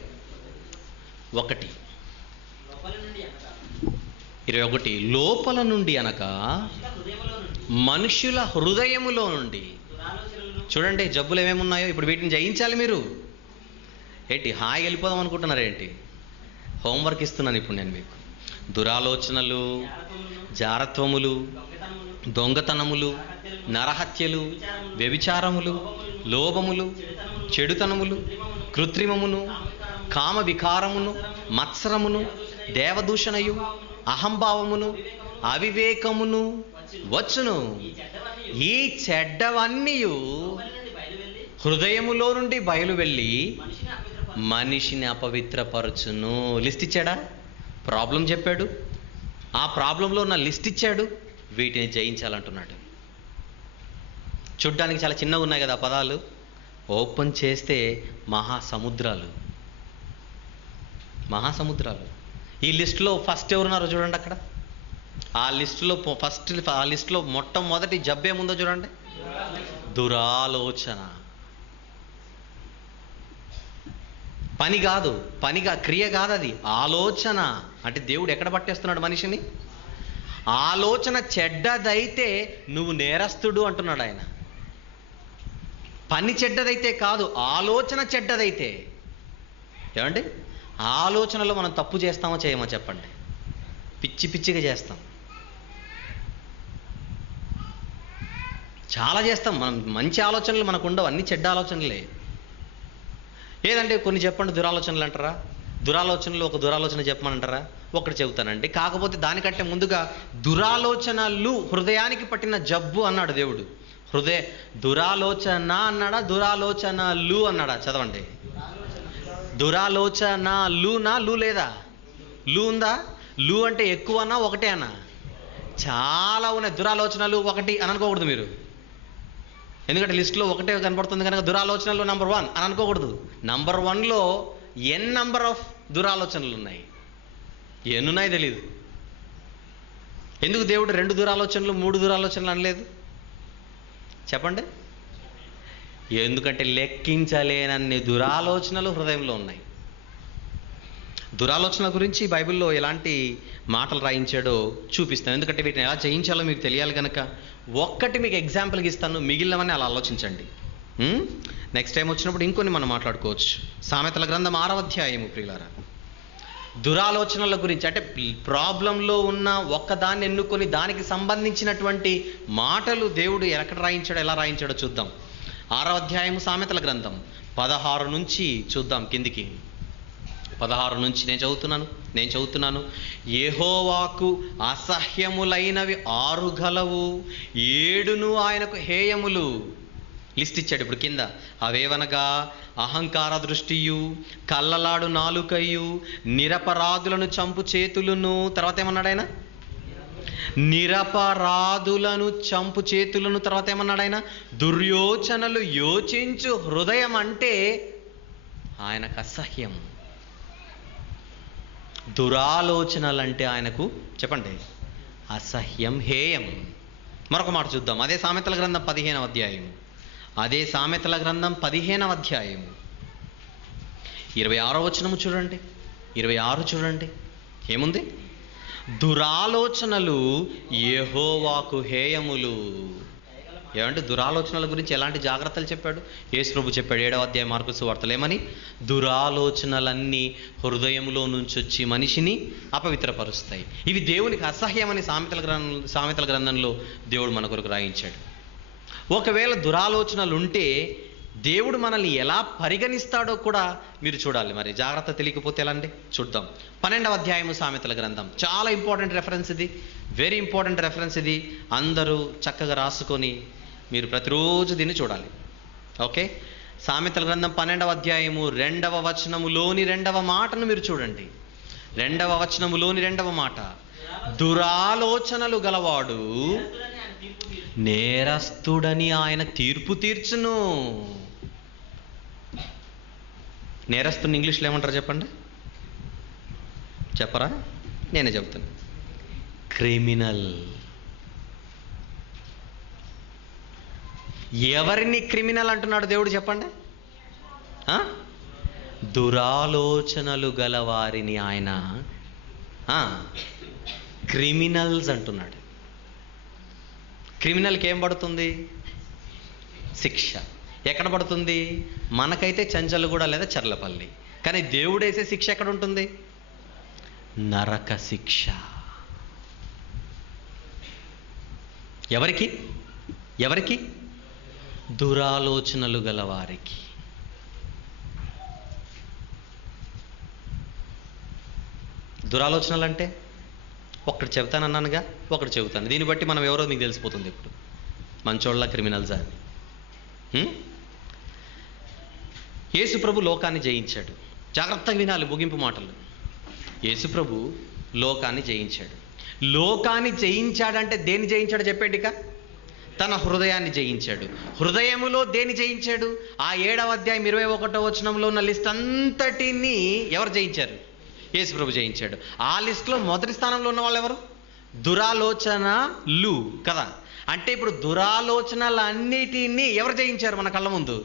లోపల నుండి అనగా మనుషుల హృదయములో నుండి. చూడండి జబ్బులు ఏమేమి ఉన్నాయో. ఇప్పుడు వీటిని జయించాలి మీరు. ఏంటి హాయి వెళ్ళిపోదాం అనుకుంటున్నారు ఏంటి? హోంవర్క్ ఇస్తున్నాను ఇప్పుడు నేను మీకు. దురాలోచనలు, జారత్వములు, దొంగతనములు, నరహత్యలు, వ్యభిచారములు, లోభములు, చెడుతనములు, కృత్రిమమును, కామ వికారమును, మత్సరమును, దేవదూషణయు, అహంభావమును, అవివేకమును వచ్చును. ఈ చెడ్డవన్నీయు హృదయములో నుండి బయలు వెళ్ళి మనిషిని అపవిత్రపరచును. లిస్ట్ ఇచ్చాడా? ప్రాబ్లం చెప్పాడు, ఆ ప్రాబ్లంలో ఉన్న లిస్ట్ ఇచ్చాడు, వీటిని జయించాలంటున్నాడు. చూడ్డానికి చాలా చిన్నగా ఉన్నాయి కదా పదాలు, ఓపెన్ చేస్తే మహాసముద్రాలు. మహాసముద్రాలు. ఈ లిస్టులో ఫస్ట్ ఎవరున్నారో చూడండి అక్కడ. ఆ లిస్టులో మొట్టమొదటి జబ్బేముందో చూడండి, దురాలోచన. క్రియ కాదు అది, ఆలోచన. అంటే దేవుడు ఎక్కడ పట్టేస్తున్నాడు మనిషిని? ఆలోచన చెడ్డదైతే నువ్వు నేరస్తుడు అంటున్నాడు ఆయన. పని చెడ్డదైతే కాదు, ఆలోచన చెడ్డదైతే. ఏమండి, ఆలోచనలో మనం తప్పు చేస్తామో చేయమో చెప్పండి? పిచ్చి పిచ్చిగా చేస్తాం, చాలా చేస్తాం. మనం మంచి ఆలోచనలు మనకు ఉండవు, అన్ని చెడ్డ ఆలోచనలే. ఏదంటే కొన్ని చెప్పండి, దురాలోచనలు అంటారా? దురాలోచనలు ఒక దురాలోచన చెప్పమనంటారా? ఒకటి చెబుతానండి. కాకపోతే దానికంటే ముందుగా దురాలోచనలు హృదయానికి పట్టిన జబ్బు అన్నాడు దేవుడు. దురాలోచన అన్నాడా, దురాలోచనలు అన్నాడా? చదవండి. దురాలోచనలునా? లూ లేదా? లూ ఉందా? లూ అంటే ఎక్కువనా ఒకటే అన్నా? చాలా ఉన్నాయి. దురాలోచనలు ఒకటి అని అనుకోకూడదు మీరు, ఎందుకంటే లిస్టులో ఒకటే కనపడుతుంది కనుక దురాలోచనలు నంబర్ 1 అని అనుకోకూడదు. నంబర్ 1లో ఎన్ నంబర్ ఆఫ్ దురాలోచనలు ఉన్నాయి. ఎన్నున్నాయి తెలీదు. ఎందుకు దేవుడు 2 దురాలోచనలు 3 దురాలోచనలు అనలేదు చెప్పండి? ఎందుకంటే లెక్కించలేనన్ని దురాలోచనలు హృదయంలో ఉన్నాయి. దురాలోచన గురించి బైబిల్లో ఎలాంటి మాటలు రాయించాడో చూపిస్తాను, ఎందుకంటే వీటిని ఎలా జయించాలో మీకు తెలియాలి కనుక. ఒక్కటి మీకు ఎగ్జాంపుల్కి ఇస్తాను, మిగిలినవన్నీ అలా ఆలోచించండి. నెక్స్ట్ టైం వచ్చినప్పుడు ఇంకొన్ని మనం మాట్లాడుకోవచ్చు. సామెతల గ్రంథం 6వ అధ్యాయము ప్రియులారా. దురాలోచనల గురించి, అంటే ప్రాబ్లంలో ఉన్న ఒక్కదాన్ని ఎన్నుకొని దానికి సంబంధించినటువంటి మాటలు దేవుడు ఎక్కడ రాయించాడో, ఎలా రాయించాడో చూద్దాం. 6వ అధ్యాయము సామెతల గ్రంథం 16 నుంచి చూద్దాం కిందికి. 16 నుంచి నేను చదువుతున్నాను. యెహోవాకు అసహ్యములైనవి 6 గలవు, 7 ఆయనకు హేయములు. లిస్ట్ ఇచ్చాడు ఇప్పుడు కింద. అవేవనగా అహంకార దృష్టియు, కళ్ళలాడు నాలుకయు, నిరపరాధులను చంపు చేతులను. తర్వాత ఏమన్నాడు ఆయన? నిరపరాధులను చంపు చేతులను. తర్వాత ఏమన్నాడు ఆయన? దుర్యోచనలు యోచించు హృదయం అంటే ఆయనకు అసహ్యం. దురాలోచనలంటే ఆయనకు చెప్పండి అసహ్యం, హేయం. మరొక మాట చూద్దాం. అదే సామెతల గ్రంథం 15వ అధ్యాయం, అదే సామెతల గ్రంథం 15వ అధ్యాయం 26వ వచనము చూడండి. 26 చూడండి, ఏముంది? దురాలోచనలు యెహోవాకు హేయములు. ఏమంటే దురాలోచనల గురించి ఎలాంటి జాగ్రత్తలు చెప్పాడు యేసు ప్రభు చెప్పాడు 7వ అధ్యాయం మార్కు సువార్తలో. ఏమని? దురాలోచనలన్నీ హృదయంలో నుంచి వచ్చి మనిషిని అపవిత్రపరుస్తాయి. ఇవి దేవునికి అసహ్యమని సామెతల గ్రంథంలో దేవుడు మన కొరకు రాయించాడు. ఒకవేళ దురాలోచనలు ఉంటే దేవుడు మనల్ని ఎలా పరిగణిస్తాడో కూడా మీరు చూడాలి. మరి జాగ్రత్త తెలియకపోతే ఎలా అండి? చూద్దాం. 12వ అధ్యాయము సామెతల గ్రంథం. చాలా ఇంపార్టెంట్ రెఫరెన్స్ ఇది, వెరీ ఇంపార్టెంట్ రెఫరెన్స్ ఇది. అందరూ చక్కగా రాసుకొని మీరు ప్రతిరోజు దీన్ని చూడాలి. ఓకే, సామెతల గ్రంథం 12వ అధ్యాయము 2వ వచనములోని 2వ మాటను మీరు చూడండి. 2వ వచనములోని 2వ మాట, దురాలోచనలు గలవాడు నేరస్తుడని ఆయన తీర్పు తీర్చును. నేరస్తుని ఇంగ్లీష్లో ఏమంటారు చెప్పండి? చెప్పరా? నేనే చెప్తాను. క్రిమినల్. ఎవరిని క్రిమినల్ అంటున్నాడు దేవుడు చెప్పండి? దురాలోచనలు గలవారిని ఆయన క్రిమినల్స్ అంటున్నాడు. క్రిమినల్కి ఏం పడుతుంది? శిక్ష. ఎక్కడ పడుతుంది? మనకైతే చంచల్గూడ లేదా చర్లపల్లి, కానీ దేవుడు వేసే శిక్ష ఎక్కడ ఉంటుంది? నరక శిక్ష. ఎవరికి? ఎవరికి? దురాలోచనలు గలవారికి. దురాలోచనలు అంటే ఒకటి చెబుతానన్నానుగా, ఒకటి చెబుతాను. దీన్ని బట్టి మనం ఎవరో మీకు తెలిసిపోతుంది ఇప్పుడు, మంచోళ్ళ క్రిమినల్సా అని. యేసు ప్రభు లోకాన్ని జయించాడు. జాగ్రత్తగా వినాలి ముగింపు మాటలు. యేసు ప్రభు లోకాన్ని జయించాడు. లోకాన్ని జయించాడంటే దేన్ని జయించాడు చెప్పండి? ఇక తన హృదయాన్ని జయించాడు. హృదయములో దేన్ని జయించాడు? ఆ 7వ అధ్యాయం 21వ వచనంలో ఉన్న లిస్ట్ అంతటిని ఎవరు జయించారు? యేసు ప్రభు జయించాడు. ఆ లిస్టులో మొదటి స్థానంలో ఉన్న వాళ్ళు ఎవరు? దురాలోచనలు కదా. అంటే ఇప్పుడు దురాలోచనలన్నిటినీ ఎవరు జయించారు మన కళ్ళ ముందు?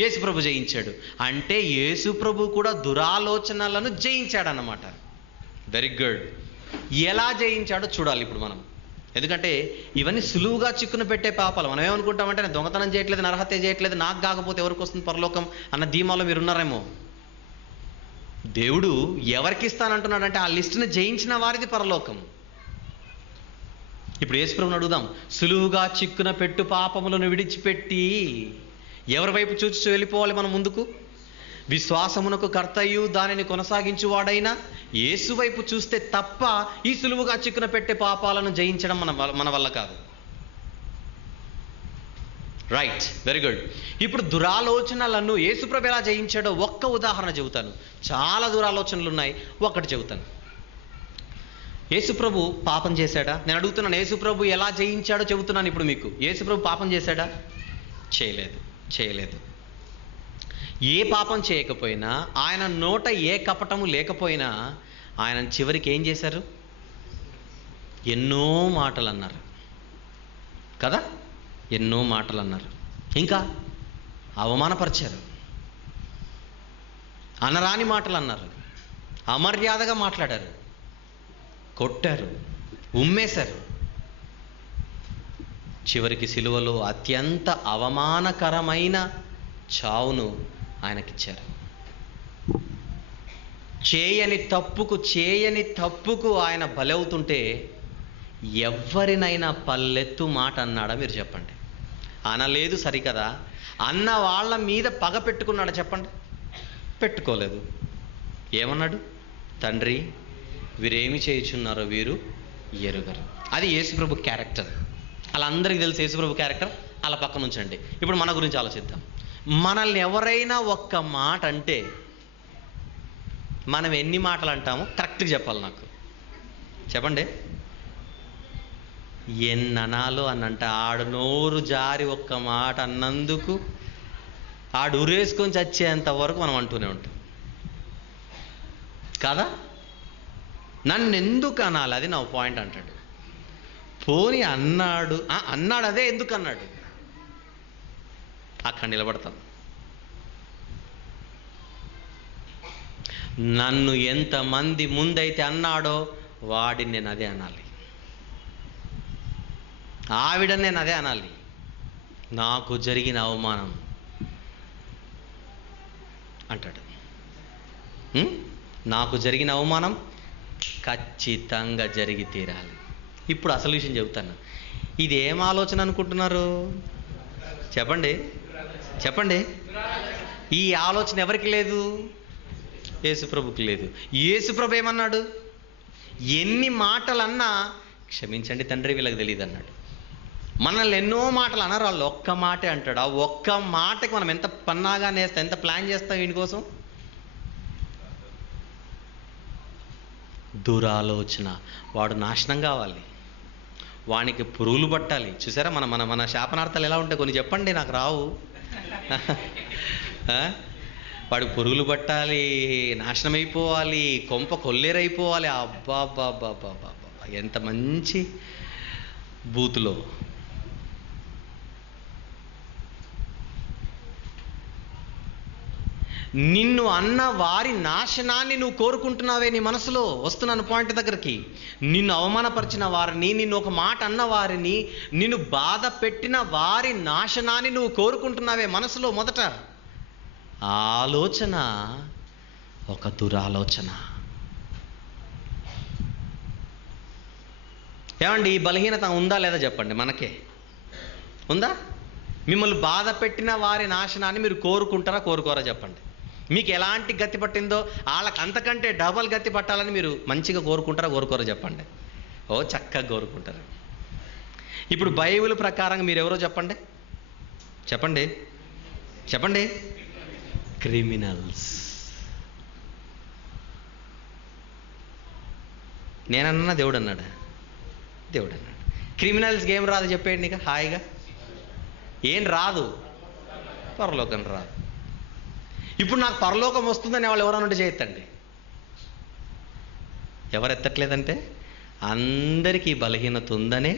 యేసు ప్రభు జయించాడు. అంటే యేసు ప్రభు కూడా దురాలోచనలను జయించాడన్నమాట. Very good. ఎలా జయించాడో చూడాలి ఇప్పుడు మనం. ఎందుకంటే ఇవన్నీ సులువుగా చిక్కున పెట్టే పాపాలు. మనం ఏమనుకుంటామంటే నేను దొంగతనం చేయట్లేదు, నరహత్య చేయట్లేదు, నాకు కాకపోతే ఎవరికి వస్తుంది పరలోకం అన్న ధీమాలో మీరున్నారేమో. దేవుడు ఎవరికి ఇస్తానంటున్నాడంటే ఆ లిస్టును జయించిన వారిది పరలోకం. ఇప్పుడు యేసు ప్రభువుని అడుగుదాం, సులువుగా చిక్కున పెట్టు పాపములను విడిచిపెట్టి ఎవరి వైపు చూచి వెళ్ళిపోవాలి మనం ముందుకు? విశ్వాసమునకు కర్తయు దానిని కొనసాగించువాడైన యేసు వైపు చూస్తే తప్ప ఈ సులువుగా చిక్కున పెట్టే పాపాలను జయించడం మన వల్ల కాదు. Right, very good. ఇప్పుడు దురాలోచనలను యేసుప్రభు ఎలా జయించాడో ఒక్క ఉదాహరణ చెబుతాను. చాలా దురాలోచనలు ఉన్నాయి, ఒక్కటి చెబుతాను. యేసుప్రభు పాపం చేశాడా? నేను అడుగుతున్నాను, యేసుప్రభు ఎలా జయించాడో చెబుతున్నాను ఇప్పుడు మీకు. యేసుప్రభు పాపం చేశాడా? చేయలేదు. ఏ పాపం చేయకపోయినా, ఆయన నోట ఏ కపటము లేకపోయినా ఆయన చివరికి ఏం చేశారు? ఎన్నో మాటలు అన్నారు కదా, ఎన్నో మాటలు అన్నారు. ఇంకా అవమానపరిచారు, అనరాని మాటలు అన్నారు, అమర్యాదగా మాట్లాడారు, కొట్టారు, ఉమ్మేశారు. చివరికి సిలువలో అత్యంత అవమానకరమైన చావును ఆయనకిచ్చారు. చేయని తప్పుకు ఆయన బలవుతుంటే ఎవరినైనా పల్లెత్తు మాట అన్నాడా మీరు చెప్పండి? అనలేదు సరికదా. అన్న వాళ్ళ మీద పగ పెట్టుకున్నాడా చెప్పండి? పెట్టుకోలేదు. ఏమన్నాడు? తండ్రి, వీరేమి చేయుచున్నారో వీరు ఎరుగరు. అది యేసుప్రభు క్యారెక్టర్. అలా అందరికీ తెలుసు యేసుప్రభు క్యారెక్టర్. అలా పక్కన ఉంచండి. ఇప్పుడు మన గురించి ఆలోచిద్దాం. మనల్ని ఎవరైనా ఒక్క మాట అంటే మనం ఎన్ని మాటలు అంటామో కరెక్ట్గా చెప్పాలి. నాకు చెప్పండి. ఎన్ననాలో అన్నంట ఆడు నోరు జారి ఒక్క మాట అన్నందుకు ఆడు ఉరేసుకొని చచ్చేంత వరకు మనం అంటూనే ఉంటాం కదా. నన్ను ఎందుకు అనాలి, అది నా పాయింట్ అంటాడు. పోని అన్నాడు అన్నాడు అదే ఎందుకు అన్నాడు, అక్కడ నిలబడతాను. నన్ను ఎంతమంది ముందైతే అన్నాడో వాడిని నేను అదే అనాలి, ఆవిడని నేను అదే అనాలి. నాకు జరిగిన అవమానం అంటాడు. నాకు జరిగిన అవమానం ఖచ్చితంగా జరిగి తీరాలి. ఇప్పుడు అసలు విషయం చెబుతాను. ఇది ఏం ఆలోచన అనుకుంటున్నారు చెప్పండి, చెప్పండి. ఈ ఆలోచన ఎవరికి లేదు? యేసుప్రభుకి లేదు. యేసుప్రభు ఏమన్నాడు? ఎన్ని మాటలన్నా క్షమించండి తండ్రి వీళ్ళకి తెలియదు అన్నాడు. మనల్ని ఎన్నో మాటలు అనరు, వాళ్ళు ఒక్క మాటే అంటాడు. ఆ ఒక్క మాటకి మనం ఎంత పన్నాగా నేస్తాం, ఎంత ప్లాన్ చేస్తాం వీడి కోసం. దురాలోచన. వాడు నాశనం కావాలి, వానికి పురుగులు పట్టాలి. చూసారా మన మన మన శాపనార్థాలు ఎలా ఉంటాయి కొన్ని చెప్పండి, నాకు రావు. వాడికి పురుగులు పట్టాలి, నాశనం అయిపోవాలి, కొంప కొల్లేరైపోవాలి. అబ్బా అబ్బా అబ్బా అబ్బా అబ్బా, ఎంత మంచి బూతులో. నిన్ను అన్న వారి నాశనాన్ని నువ్వు కోరుకుంటున్నావే నీ మనసులో. వస్తున్నాను పాయింట్ దగ్గరికి. నిన్ను అవమానపరిచిన వారిని, నిన్ను ఒక మాట అన్న వారిని, నిన్ను బాధ పెట్టిన వారి నాశనాన్ని నువ్వు కోరుకుంటున్నావే మనసులో. మొదట ఆలోచన ఒక దురాలోచన. ఏమండి ఈ బలహీనత ఉందా లేదా చెప్పండి, మనకే ఉందా? మిమ్మల్ని బాధ పెట్టిన వారి నాశనాన్ని మీరు కోరుకుంటారా కోరుకోరా చెప్పండి. మీకు ఎలాంటి గతి పట్టిందో వాళ్ళకి అంతకంటే డబల్ గతి పట్టాలని మీరు మంచిగా కోరుకుంటారా కోరుకోరా చెప్పండి. ఓ చక్కగా కోరుకుంటారు. ఇప్పుడు బైబిల్ ప్రకారంగా మీరు ఎవరో చెప్పండి, చెప్పండి, చెప్పండి. క్రిమినల్స్. నేనన్నా దేవుడు అన్నాడా? దేవుడు అన్నాడు. క్రిమినల్స్కి ఏం రాదు చెప్పేయండి ఇక హాయిగా. ఏం రాదు? పరలోకం రాదు. ఇప్పుడు నాకు పరలోకం వస్తుందని వాళ్ళు ఎవరన్నా చేయొద్దండి. ఎవరు ఎత్తట్లేదంటే అందరికీ బలహీనత ఉందనే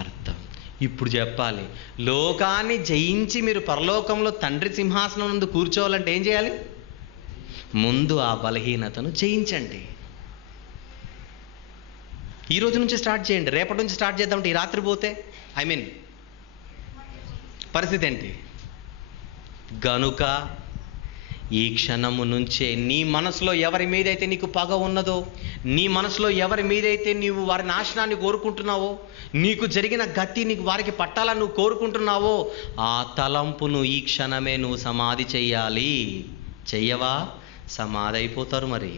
అర్థం. ఇప్పుడు చెప్పాలి, లోకాన్ని జయించి మీరు పరలోకంలో తండ్రి సింహాసనం ముందు కూర్చోవాలంటే ఏం చేయాలి? ముందు ఆ బలహీనతను జయించండి. ఈ రోజు నుంచి స్టార్ట్ చేయండి. రేపటి నుంచి స్టార్ట్ చేద్దామంటే ఈ రాత్రి పోతే పరిస్థితి ఏంటి? గనుక ఈ క్షణము నుంచే నీ మనసులో ఎవరి మీదైతే నీకు పగ ఉన్నదో, నీ మనసులో ఎవరి మీదైతే నీవు వారి నాశనాన్ని కోరుకుంటున్నావో, నీకు జరిగిన గతి నీకు వారికి పట్టాలని నువ్వు కోరుకుంటున్నావో, ఆ తలంపును ఈ క్షణమే నువ్వు సమాధి చెయ్యాలి. చెయ్యవా? సమాధి అయిపోతారు. మరి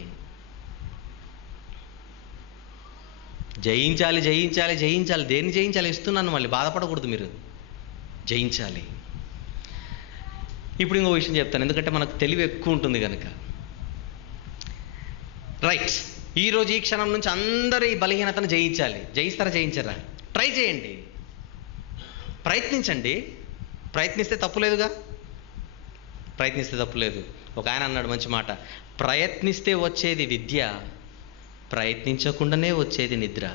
జయించాలి, జయించాలి, జయించాలి. దేన్ని జయించాలి? ఇస్తున్నాను, మళ్ళీ బాధపడకూడదు. మీరు జయించాలి. ఇప్పుడు ఇంకో విషయం చెప్తాను, ఎందుకంటే మనకు తెలివి ఎక్కువ ఉంటుంది కనుక. రైట్, ఈరోజు ఈ క్షణం నుంచి అందరూ ఈ బలహీనతను జయించాలి. జయిస్తారా జయించరా? ట్రై చేయండి, ప్రయత్నించండి. ప్రయత్నిస్తే తప్పులేదుగా, ప్రయత్నిస్తే తప్పులేదు. ఒక ఆయన అన్నాడు మంచి మాట, ప్రయత్నిస్తే వచ్చేది విద్య, ప్రయత్నించకుండానే వచ్చేది నిద్ర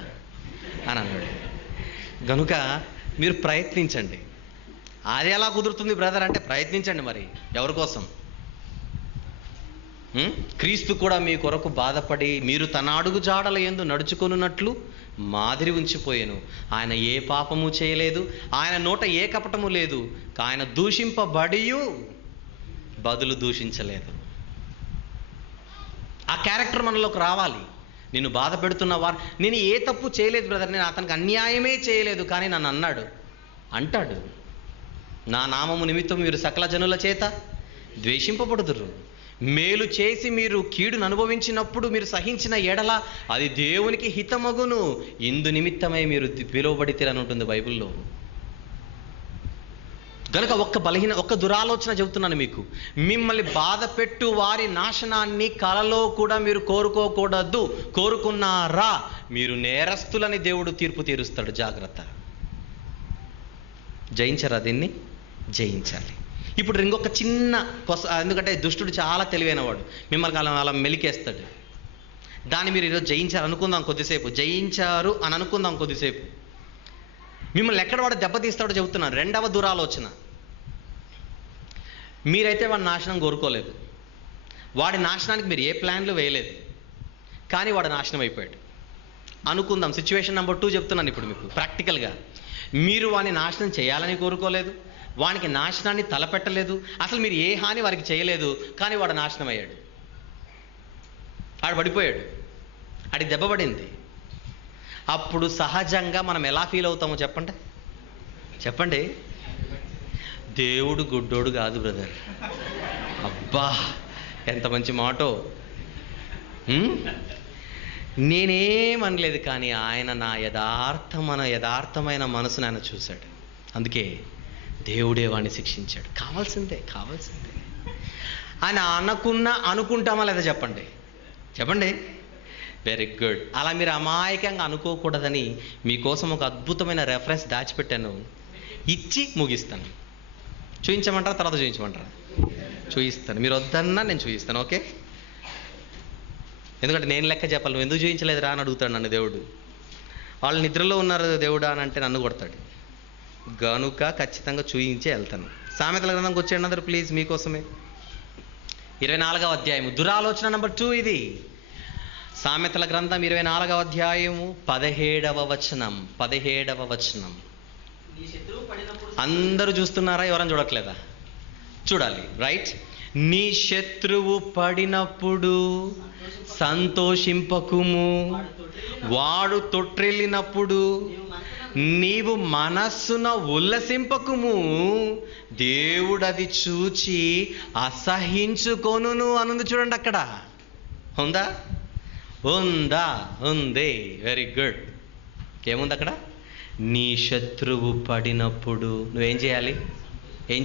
అని అన్నాడు. కనుక మీరు ప్రయత్నించండి. అది ఎలా కుదురుతుంది బ్రదర్ అంటే ప్రయత్నించండి. మరి ఎవరి కోసం? క్రీస్తు కూడా మీ కొరకు బాధపడి మీరు తన అడుగు జాడల యందు నడుచుకొనున్నట్లు మాదిరి ఉంచిపోయాను. ఆయన ఏ పాపము చేయలేదు, ఆయన నోట ఏ కపటము లేదు, ఆయన దూషింపబడియు బదులు దూషించలేదు. ఆ క్యారెక్టర్ మనలోకి రావాలి. నిన్ను బాధ పెడుతున్న వారు, నేను ఏ తప్పు చేయలేదు బ్రదర్, నేను అతనికి అన్యాయమే చేయలేదు, కానీ నన్ను అన్నాడు అంటాడు. నా నామము నిమిత్తం మీరు సకల జనుల చేత ద్వేషింపబడుదురు. మేలు చేసి మీరు కీడును అనుభవించినప్పుడు మీరు సహించిన ఎడల అది దేవునికి హితమగును. ఇందు నిమిత్తమై మీరు పిలువబడితేరని ఉంటుంది బైబిల్లో. కనుక ఒక్క దురాలోచన చెబుతున్నాను మీకు. మిమ్మల్ని బాధ పెట్టు వారి నాశనాన్ని కలలో కూడా మీరు కోరుకోకూడదు. కోరుకున్నారా మీరు నేరస్తులని దేవుడు తీర్పు తీరుస్తాడు. జాగ్రత్త. జయించరా? దీన్ని జయించాలి. ఇప్పుడు ఇంకొక చిన్న ఎందుకంటే దుష్టుడు చాలా తెలివైనవాడు, మిమ్మల్ని అలా మెలికేస్తాడు. దాన్ని మీరు ఈరోజు జయించారు అనుకుందాం కొద్దిసేపు, జయించారు అని అనుకుందాం కొద్దిసేపు. మిమ్మల్ని ఎక్కడ వాడు దెబ్బతీస్తాడో చెబుతున్నాను. రెండవ దురాలోచన. మీరైతే వాడి నాశనం కోరుకోలేదు, వాడి నాశనానికి మీరు ఏ ప్లాన్లు వేయలేదు, కానీ వాడు నాశనం అయిపోయాడు అనుకుందాం. సిచ్యువేషన్ నెంబర్ 2 చెప్తున్నాను ఇప్పుడు మీకు ప్రాక్టికల్గా. మీరు వాడిని నాశనం చేయాలని కోరుకోలేదు, వానికి నాశనాన్ని తలపెట్టలేదు, అసలు మీరు ఏ హాని వారికి చేయలేదు, కానీ వాడు నాశనం అయ్యాడు. ఆడు పడిపోయాడు, ఆడికి దెబ్బ పడింది. అప్పుడు సహజంగా మనం ఎలా ఫీల్ అవుతామో చెప్పండి చెప్పండి. దేవుడు గుడ్డోడు కాదు బ్రదర్. అబ్బా ఎంత మంచి మాటో. నేనేమనలేదు, కానీ ఆయన నా యథార్థమైన మనసును ఆయన చూశాడు. అందుకే దేవుడే వాడిని శిక్షించాడు. కావాల్సిందే. ఆయన అనుకుంటామా లేదా చెప్పండి చెప్పండి. Very good. అలా మీరు అమాయకంగా అనుకోకూడదని మీకోసం ఒక అద్భుతమైన రెఫరెన్స్ దాచిపెట్టాను, ఇచ్చి ముగిస్తాను. చూపించమంటారా తర్వాత చూపించమంటారా? చూపిస్తాను. మీరు వద్దన్నా నేను చూపిస్తాను, ఓకే? ఎందుకంటే నేను లెక్క చెప్పాలి. నువ్వు ఎందుకు చూపించలేదురా అని అడుగుతాడు నన్ను దేవుడు. వాళ్ళు నిద్రలో ఉన్నారు దేవుడా అని అంటే నన్ను కొడతాడు. గనుక ఖచ్చితంగా చూయించే వెళ్తాను. సామెతల గ్రంథంకి వచ్చేయండి అందరూ ప్లీజ్, మీకోసమే. 24వ అధ్యాయము, దురాలోచన నెంబర్ 2 ఇది. సామెతల గ్రంథం 24వ అధ్యాయము 17వ వచనం. అందరూ చూస్తున్నారా? ఎవరైనా చూడట్లేదా? చూడాలి, రైట్? నీ శత్రువు పడినప్పుడు సంతోషింపకుము, వాడు తొట్రెళ్ళినప్పుడు నీవు మనస్సున ఉల్లసింపకుము, దేవుడు అది చూచి అసహించుకొనును అనుంది. చూడండి అక్కడ ఉంది. Very good. ఏముంది అక్కడ? నీ శత్రువు పడినప్పుడు నువ్వేం చేయాలి? ఏం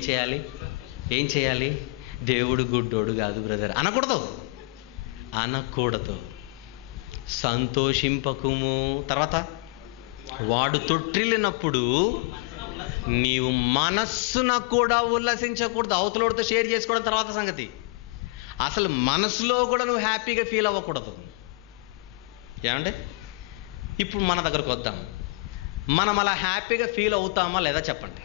చేయాలి? దేవుడు గుడ్డోడు కాదు బ్రదర్ అనకూడదు. సంతోషింపకుము. తర్వాత వాడు తొట్టిల్లినప్పుడు నీవు మనస్సున కూడా ఉల్లసించకూడదు. అవతలోడితో షేర్ చేసుకోవడం తర్వాత సంగతి. అసలు మనసులో కూడా నువ్వు హ్యాపీగా ఫీల్ అవ్వకూడదు. ఏమంటే ఇప్పుడు మన దగ్గరకు వద్దాం. మనం అలా హ్యాపీగా ఫీల్ అవుతామా లేదా చెప్పండి.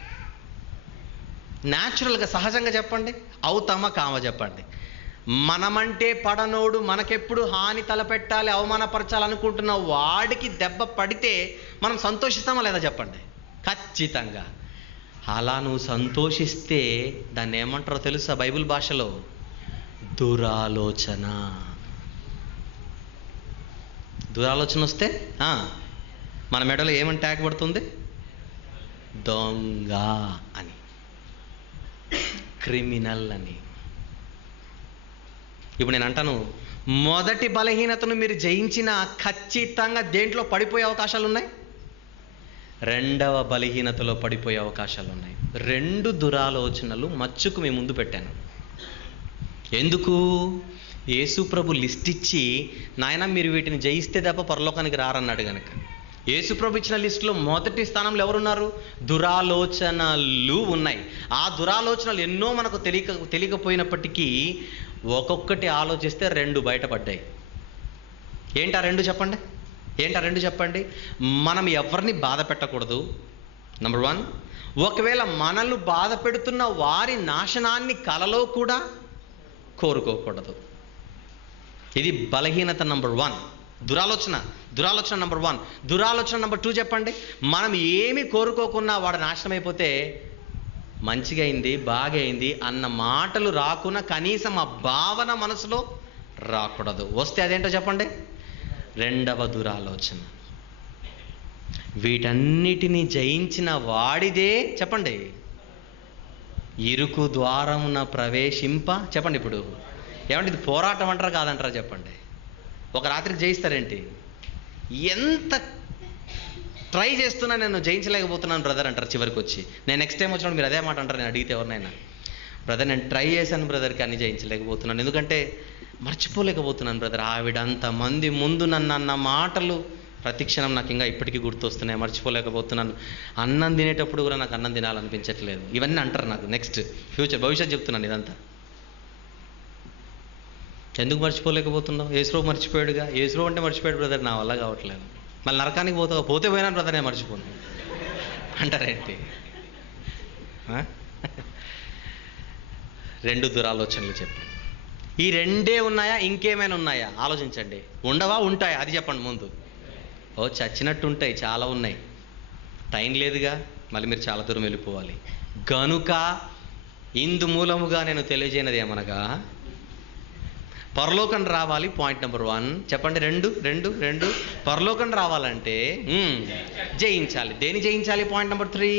న్యాచురల్గా సహజంగా చెప్పండి. అవుతామా కామా చెప్పండి. మనమంటే పడనోడు, మనకెప్పుడు హాని తలపెట్టాలి, అవమానపరచాలనుకుంటున్న వాడికి దెబ్బ పడితే మనం సంతోషిస్తామా లేదా చెప్పండి. ఖచ్చితంగా. అలా నువ్వు సంతోషిస్తే దాన్ని ఏమంటారో తెలుసా బైబిల్ భాషలో? దురాలోచన. దురాలోచన వస్తే మన మెడలో ఏమని ట్యాగ్ పడుతుంది? దొంగ అని, క్రిమినల్ అని. ఇప్పుడు నేను అంటాను, మొదటి బలహీనతను మీరు జయించిన ఖచ్చితంగా దేంట్లో పడిపోయే అవకాశాలు ఉన్నాయి? రెండవ బలహీనతలో పడిపోయే అవకాశాలు ఉన్నాయి. 2 దురాలోచనలు మచ్చుకు మీ ముందు పెట్టాను. ఎందుకు? యేసు ప్రభు లిస్ట్ ఇచ్చి, నాయన మీరు వీటిని జయిస్తే తప్ప పరలోకానికి రారన్నాడు కనుక. యేసు ప్రభు ఇచ్చిన లిస్టులో మొదటి స్థానంలో ఎవరున్నారు? దురాలోచనలు ఉన్నాయి. ఆ దురాలోచనలు ఎన్నో మనకు తెలియకపోయినప్పటికీ ఒక్కొక్కటి ఆలోచిస్తే 2 బయటపడ్డాయి. ఏంటా 2 చెప్పండి. మనం ఎవరిని బాధ పెట్టకూడదు, నెంబర్ 1. ఒకవేళ మనల్ని బాధ పెడుతున్న వారి నాశనాన్ని కలలో కూడా కోరుకోకూడదు. ఇది బలహీనత నెంబర్ 1. దురాలోచన నెంబర్ 1. దురాలోచన నెంబర్ 2 చెప్పండి. మనం ఏమి కోరుకోకున్నా వాడు నాశనం అయిపోతే మంచిగా అయింది, బాగా అయింది అన్న మాటలు రాకున్నా కనీసం ఆ భావన మనసులో రాకూడదు. వస్తే అదేంటో చెప్పండి, రెండవ దురాలోచన. వీటన్నిటినీ జయించిన వాడిదే చెప్పండి ఇరుకు ద్వారమున ప్రవేశింప. చెప్పండి ఇప్పుడు ఏమంటే ఇది పోరాటం అంటారా కాదంటారా చెప్పండి. ఒక రాత్రికి జయిస్తారేంటి? ఎంత ట్రై చేస్తున్నా నేను జయించలేకపోతున్నాను బ్రదర్ అంటారు చివరికి వచ్చి. నేను నెక్స్ట్ టైం వచ్చినప్పుడు మీరు అదే మాట అంటారు. నేను అడిగితే ఎవరినైనా, బ్రదర్ నేను ట్రై చేశాను బ్రదర్ కానీ జయించలేకపోతున్నాను, ఎందుకంటే మర్చిపోలేకపోతున్నాను బ్రదర్. ఆవిడ అంతమంది ముందు నన్ను అన్న మాటలు ప్రతిక్షణం నాకు ఇంకా ఇప్పటికీ గుర్తొస్తున్నాయి, మర్చిపోలేకపోతున్నాను. అన్నం తినేటప్పుడు కూడా నాకు అన్నం తినాలనిపించట్లేదు. ఇవన్నీ అంటారు నాకు. నెక్స్ట్ భవిష్యత్ చెప్తున్నాను ఇదంతా. ఎందుకు మర్చిపోలేకపోతున్నావు? యేసుప్రభు మర్చిపోయాడుగా. యేసుప్రభు అంటే మర్చిపోయాడు బ్రదర్, నా వల్ల కావట్లేదు. మళ్ళీ నరకానికి పోతే పోయినాను బ్రదర్, నేను మర్చిపోను అంటారేంటి? రెండు దురాలోచనలు చెప్పు. ఈ రెండే ఉన్నాయా? ఇంకేమైనా ఉన్నాయా? ఆలోచించండి. ఉండవా? ఉంటాయా? అది చెప్పండి ముందు. ఓ చచ్చినట్టు ఉంటాయి, చాలా ఉన్నాయి. టైం లేదుగా, మళ్ళీ మీరు చాలా దూరం వెళ్ళిపోవాలి. గనుక ఇందు మూలముగా నేను తెలియజేయనది ఏమనగా, పరలోకం రావాలి. పాయింట్ నెంబర్ 1 చెప్పండి. రెండు పరలోకం రావాలంటే జయించాలి. దేని జయించాలి? పాయింట్ నెంబర్ 3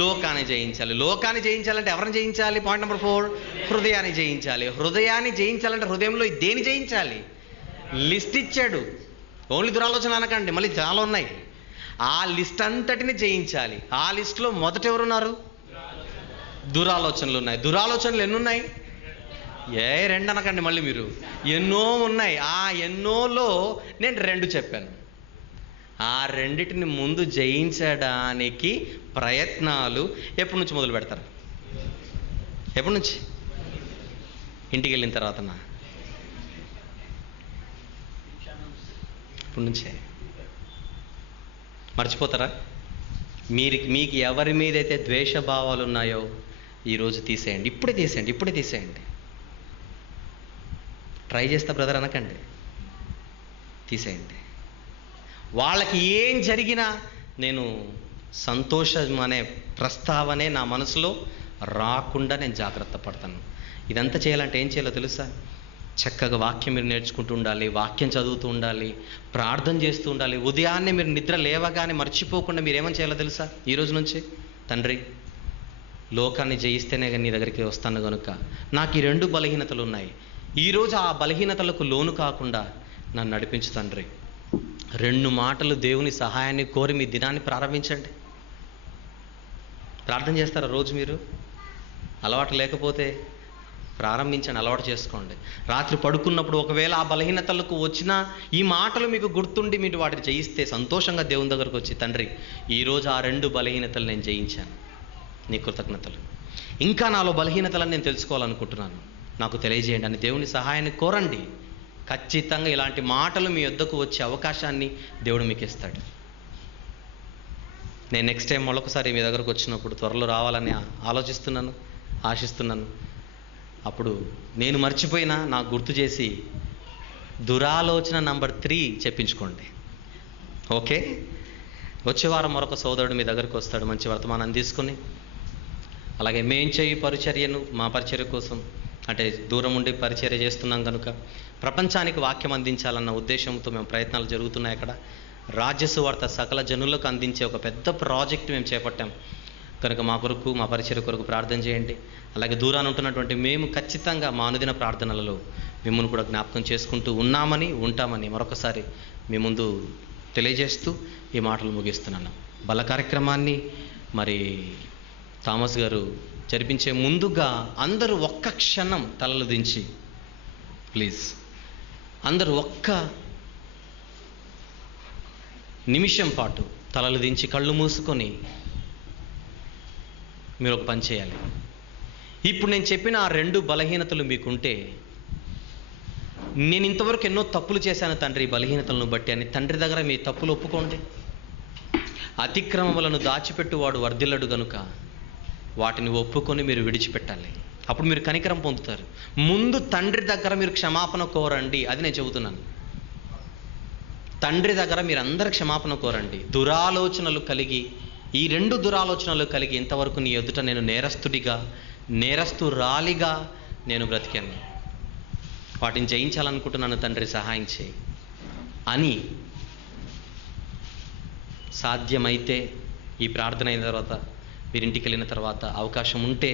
లోకాన్ని జయించాలి. లోకాన్ని జయించాలంటే ఎవరిని జయించాలి? పాయింట్ నెంబర్ 4 హృదయాన్ని జయించాలి. హృదయాన్ని జయించాలంటే హృదయంలో దేని జయించాలి? లిస్ట్ ఇచ్చాడు. ఓన్లీ దురాలోచన అనకండి, మళ్ళీ చాలా ఉన్నాయి. ఆ లిస్ట్ అంతటిని జయించాలి. ఆ లిస్టులో మొదట ఎవరున్నారు? దురాలోచనలు ఉన్నాయి. దురాలోచనలు ఎన్ని ఉన్నాయి? రెండు అనకండి మళ్ళీ మీరు, ఎన్నో ఉన్నాయి. ఆ ఎన్నోలో నేను 2 చెప్పాను. ఆ రెండిటిని ముందు జయించడానికి ప్రయత్నాలు ఎప్పటి నుంచి మొదలు పెడతారు? ఎప్పటి నుంచి? ఇంటికి వెళ్ళిన తర్వాతనా? ఇప్పటి నుంచే. మర్చిపోతారా? మీకు ఎవరి మీదైతే ద్వేషభావాలు ఉన్నాయో ఈరోజు తీసేయండి. ఇప్పుడే తీసేయండి. ట్రై చేస్తా బ్రదర్ అనకండి, తీసేయండి. వాళ్ళకి ఏం జరిగినా నేను సంతోషం అనే ప్రస్తావనే నా మనసులో రాకుండా నేను జాగ్రత్త పడతాను. ఇదంతా చేయాలంటే ఏం చేయాలో తెలుసా? చక్కగా వాక్యం మీరు నేర్చుకుంటూ ఉండాలి, వాక్యం చదువుతూ ఉండాలి, ప్రార్థన చేస్తూ ఉండాలి. ఉదయాన్నే మీరు నిద్ర లేవగానే మర్చిపోకుండా మీరు ఏమని చేయాలో తెలుసా? ఈ రోజు నుంచి, తండ్రి లోకాన్ని జయిస్తేనే నీ దగ్గరికి వస్తాను కనుక నాకు ఈ 2 బలహీనతలు ఉన్నాయి. ఈరోజు ఆ బలహీనతలకు లోను కాకుండా నన్ను నడిపించు తండ్రి. 2 మాటలు దేవుని సహాయాన్ని కోరి మీ దినాన్ని ప్రారంభించండి. ప్రార్థన చేస్తారా రోజు మీరు? అలవాటు లేకపోతే ప్రారంభించండి, అలవాటు చేసుకోండి. రాత్రి పడుకున్నప్పుడు ఒకవేళ ఆ బలహీనతలకు వచ్చినా ఈ మాటలు మీకు గుర్తుండి మీరు వాటిని జయిస్తే సంతోషంగా దేవుని దగ్గరకు వచ్చి, తండ్రి ఈరోజు ఆ 2 బలహీనతలు నేను జయించాను, నీ కృతజ్ఞతలు. ఇంకా నాలో బలహీనతలను నేను తెలుసుకోవాలనుకుంటున్నాను, నాకు తెలియజేయండి అని దేవుని సహాయాన్ని కోరండి. ఖచ్చితంగా ఇలాంటి మాటలు మీ వద్దకు వచ్చే అవకాశాన్ని దేవుడు మీకు ఇస్తాడు. నేను నెక్స్ట్ టైం మరొకసారి మీ దగ్గరకు వచ్చినప్పుడు త్వరలో రావాలని ఆశిస్తున్నాను. అప్పుడు నేను మర్చిపోయినా నాకు గుర్తు చేసి దురాలోచన నంబర్ 3 చెప్పించుకోండి. ఓకే? వచ్చే వారం మరొక సోదరుడు మీ దగ్గరకు వస్తాడు మంచి వర్తమానాన్ని తీసుకుని. అలాగే మేం చేయి పరిచర్యను మా పరిచర్య కోసం, అంటే దూరం ఉండి పరిచర్య చేస్తున్నాం కనుక ప్రపంచానికి వాక్యం అందించాలన్న ఉద్దేశంతో మేము ప్రయత్నాలు జరుగుతున్నాయి. అక్కడ రాజ్య సువార్త సకల జనులకు అందించే ఒక పెద్ద ప్రాజెక్ట్ మేము చేపట్టాం కనుక మా కొరకు, మా పరిచర్య కొరకు ప్రార్థన చేయండి. అలాగే దూరాన ఉంటున్నటువంటి మేము ఖచ్చితంగా మా అనుదిన ప్రార్థనలలో మిమ్మల్ని కూడా జ్ఞాపకం చేసుకుంటూ ఉంటామని మరొకసారి మీ ముందు తెలియజేస్తూ ఈ మాటలు ముగిస్తున్నాను. బల కార్యక్రమాన్ని మరి థామస్ గారు జరిపించే ముందుగా అందరూ ఒక్క క్షణం తలలు దించి, ప్లీజ్ అందరూ ఒక్క నిమిషం పాటు తలలు దించి కళ్ళు మూసుకొని మీరు ఒక పని చేయాలి. ఇప్పుడు నేను చెప్పిన ఆ 2 బలహీనతలు మీకుంటే, నేను ఇంతవరకు ఎన్నో తప్పులు చేశాను తండ్రి ఈ బలహీనతలను బట్టి అని తండ్రి దగ్గర మీ తప్పులు ఒప్పుకోండి. అతిక్రమములను దాచిపెట్టువాడు వర్ధిల్లడు గనుక వాటిని ఒప్పుకొని మీరు విడిచిపెట్టాలి. అప్పుడు మీరు కనికరం పొందుతారు. ముందు తండ్రి దగ్గర మీరు క్షమాపణ కోరండి, అది నేను చెబుతున్నాను. తండ్రి దగ్గర మీరు అందరు క్షమాపణ కోరండి. దురాలోచనలు కలిగి, ఈ 2 దురాలోచనలు కలిగి ఇంతవరకు నీ ఎదుట నేను నేరస్తురాలిగా నేను బ్రతికాను, వాటిని జయించాలనుకుంటున్నాను తండ్రి సహాయం చేయి అని సాధ్యమైతే ఈ ప్రార్థన అయిన తర్వాత మీరు ఇంటికి వెళ్ళిన తర్వాత అవకాశం ఉంటే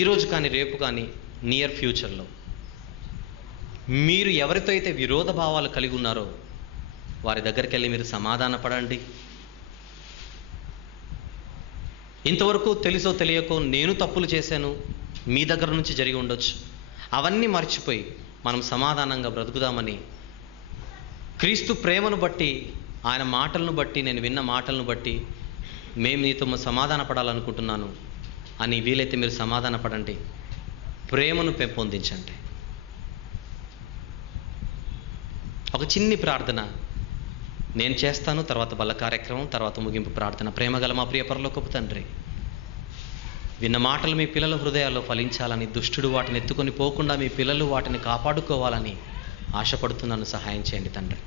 ఈరోజు కానీ రేపు కానీ నియర్ ఫ్యూచర్లో మీరు ఎవరితో అయితే విరోధ భావాలు కలిగి ఉన్నారో వారి దగ్గరికి వెళ్ళి మీరు సమాధాన పడండి. ఇంతవరకు తెలుసో తెలియకో నేను తప్పులు చేశాను, మీ దగ్గర నుంచి జరిగి ఉండొచ్చు, అవన్నీ మర్చిపోయి మనం సమాధానంగా బ్రతుకుదామని, క్రీస్తు ప్రేమను బట్టి, ఆయన మాటలను బట్టి, నేను విన్న మాటలను బట్టి మేము నీతో సమాధాన పడాలనుకుంటున్నాను అని వీలైతే మీరు సమాధాన పడండి, ప్రేమను పెంపొందించండి. ఒక చిన్ని ప్రార్థన నేను చేస్తాను, తర్వాత బల్ల కార్యక్రమం, తర్వాత ముగింపు ప్రార్థన. ప్రేమగల మా ప్రియ పరలోకపు తండ్రి, విన్న మాటలు మీ పిల్లల హృదయాల్లో ఫలించాలని, దుష్టుడు వాటిని ఎత్తుకొని పోకుండా మీ పిల్లలు వాటిని కాపాడుకోవాలని ఆశపడుతున్నాను. సహాయం చేయండి తండ్రి.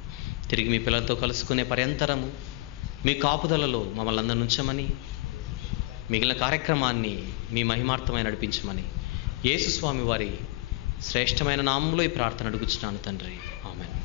తిరిగి మీ పిల్లలతో కలుసుకునే పర్యంతరము మీ కాపుదలలో మమ్మల్ని అందరూ ఉంచమని, మిగిలిన కార్యక్రమాన్ని మీ మహిమార్థమై నడిపించమని యేసుస్వామి వారి శ్రేష్టమైన నామంలో ఈ ప్రార్థన అడుగుచున్నాను తండ్రి. ఆమేన్.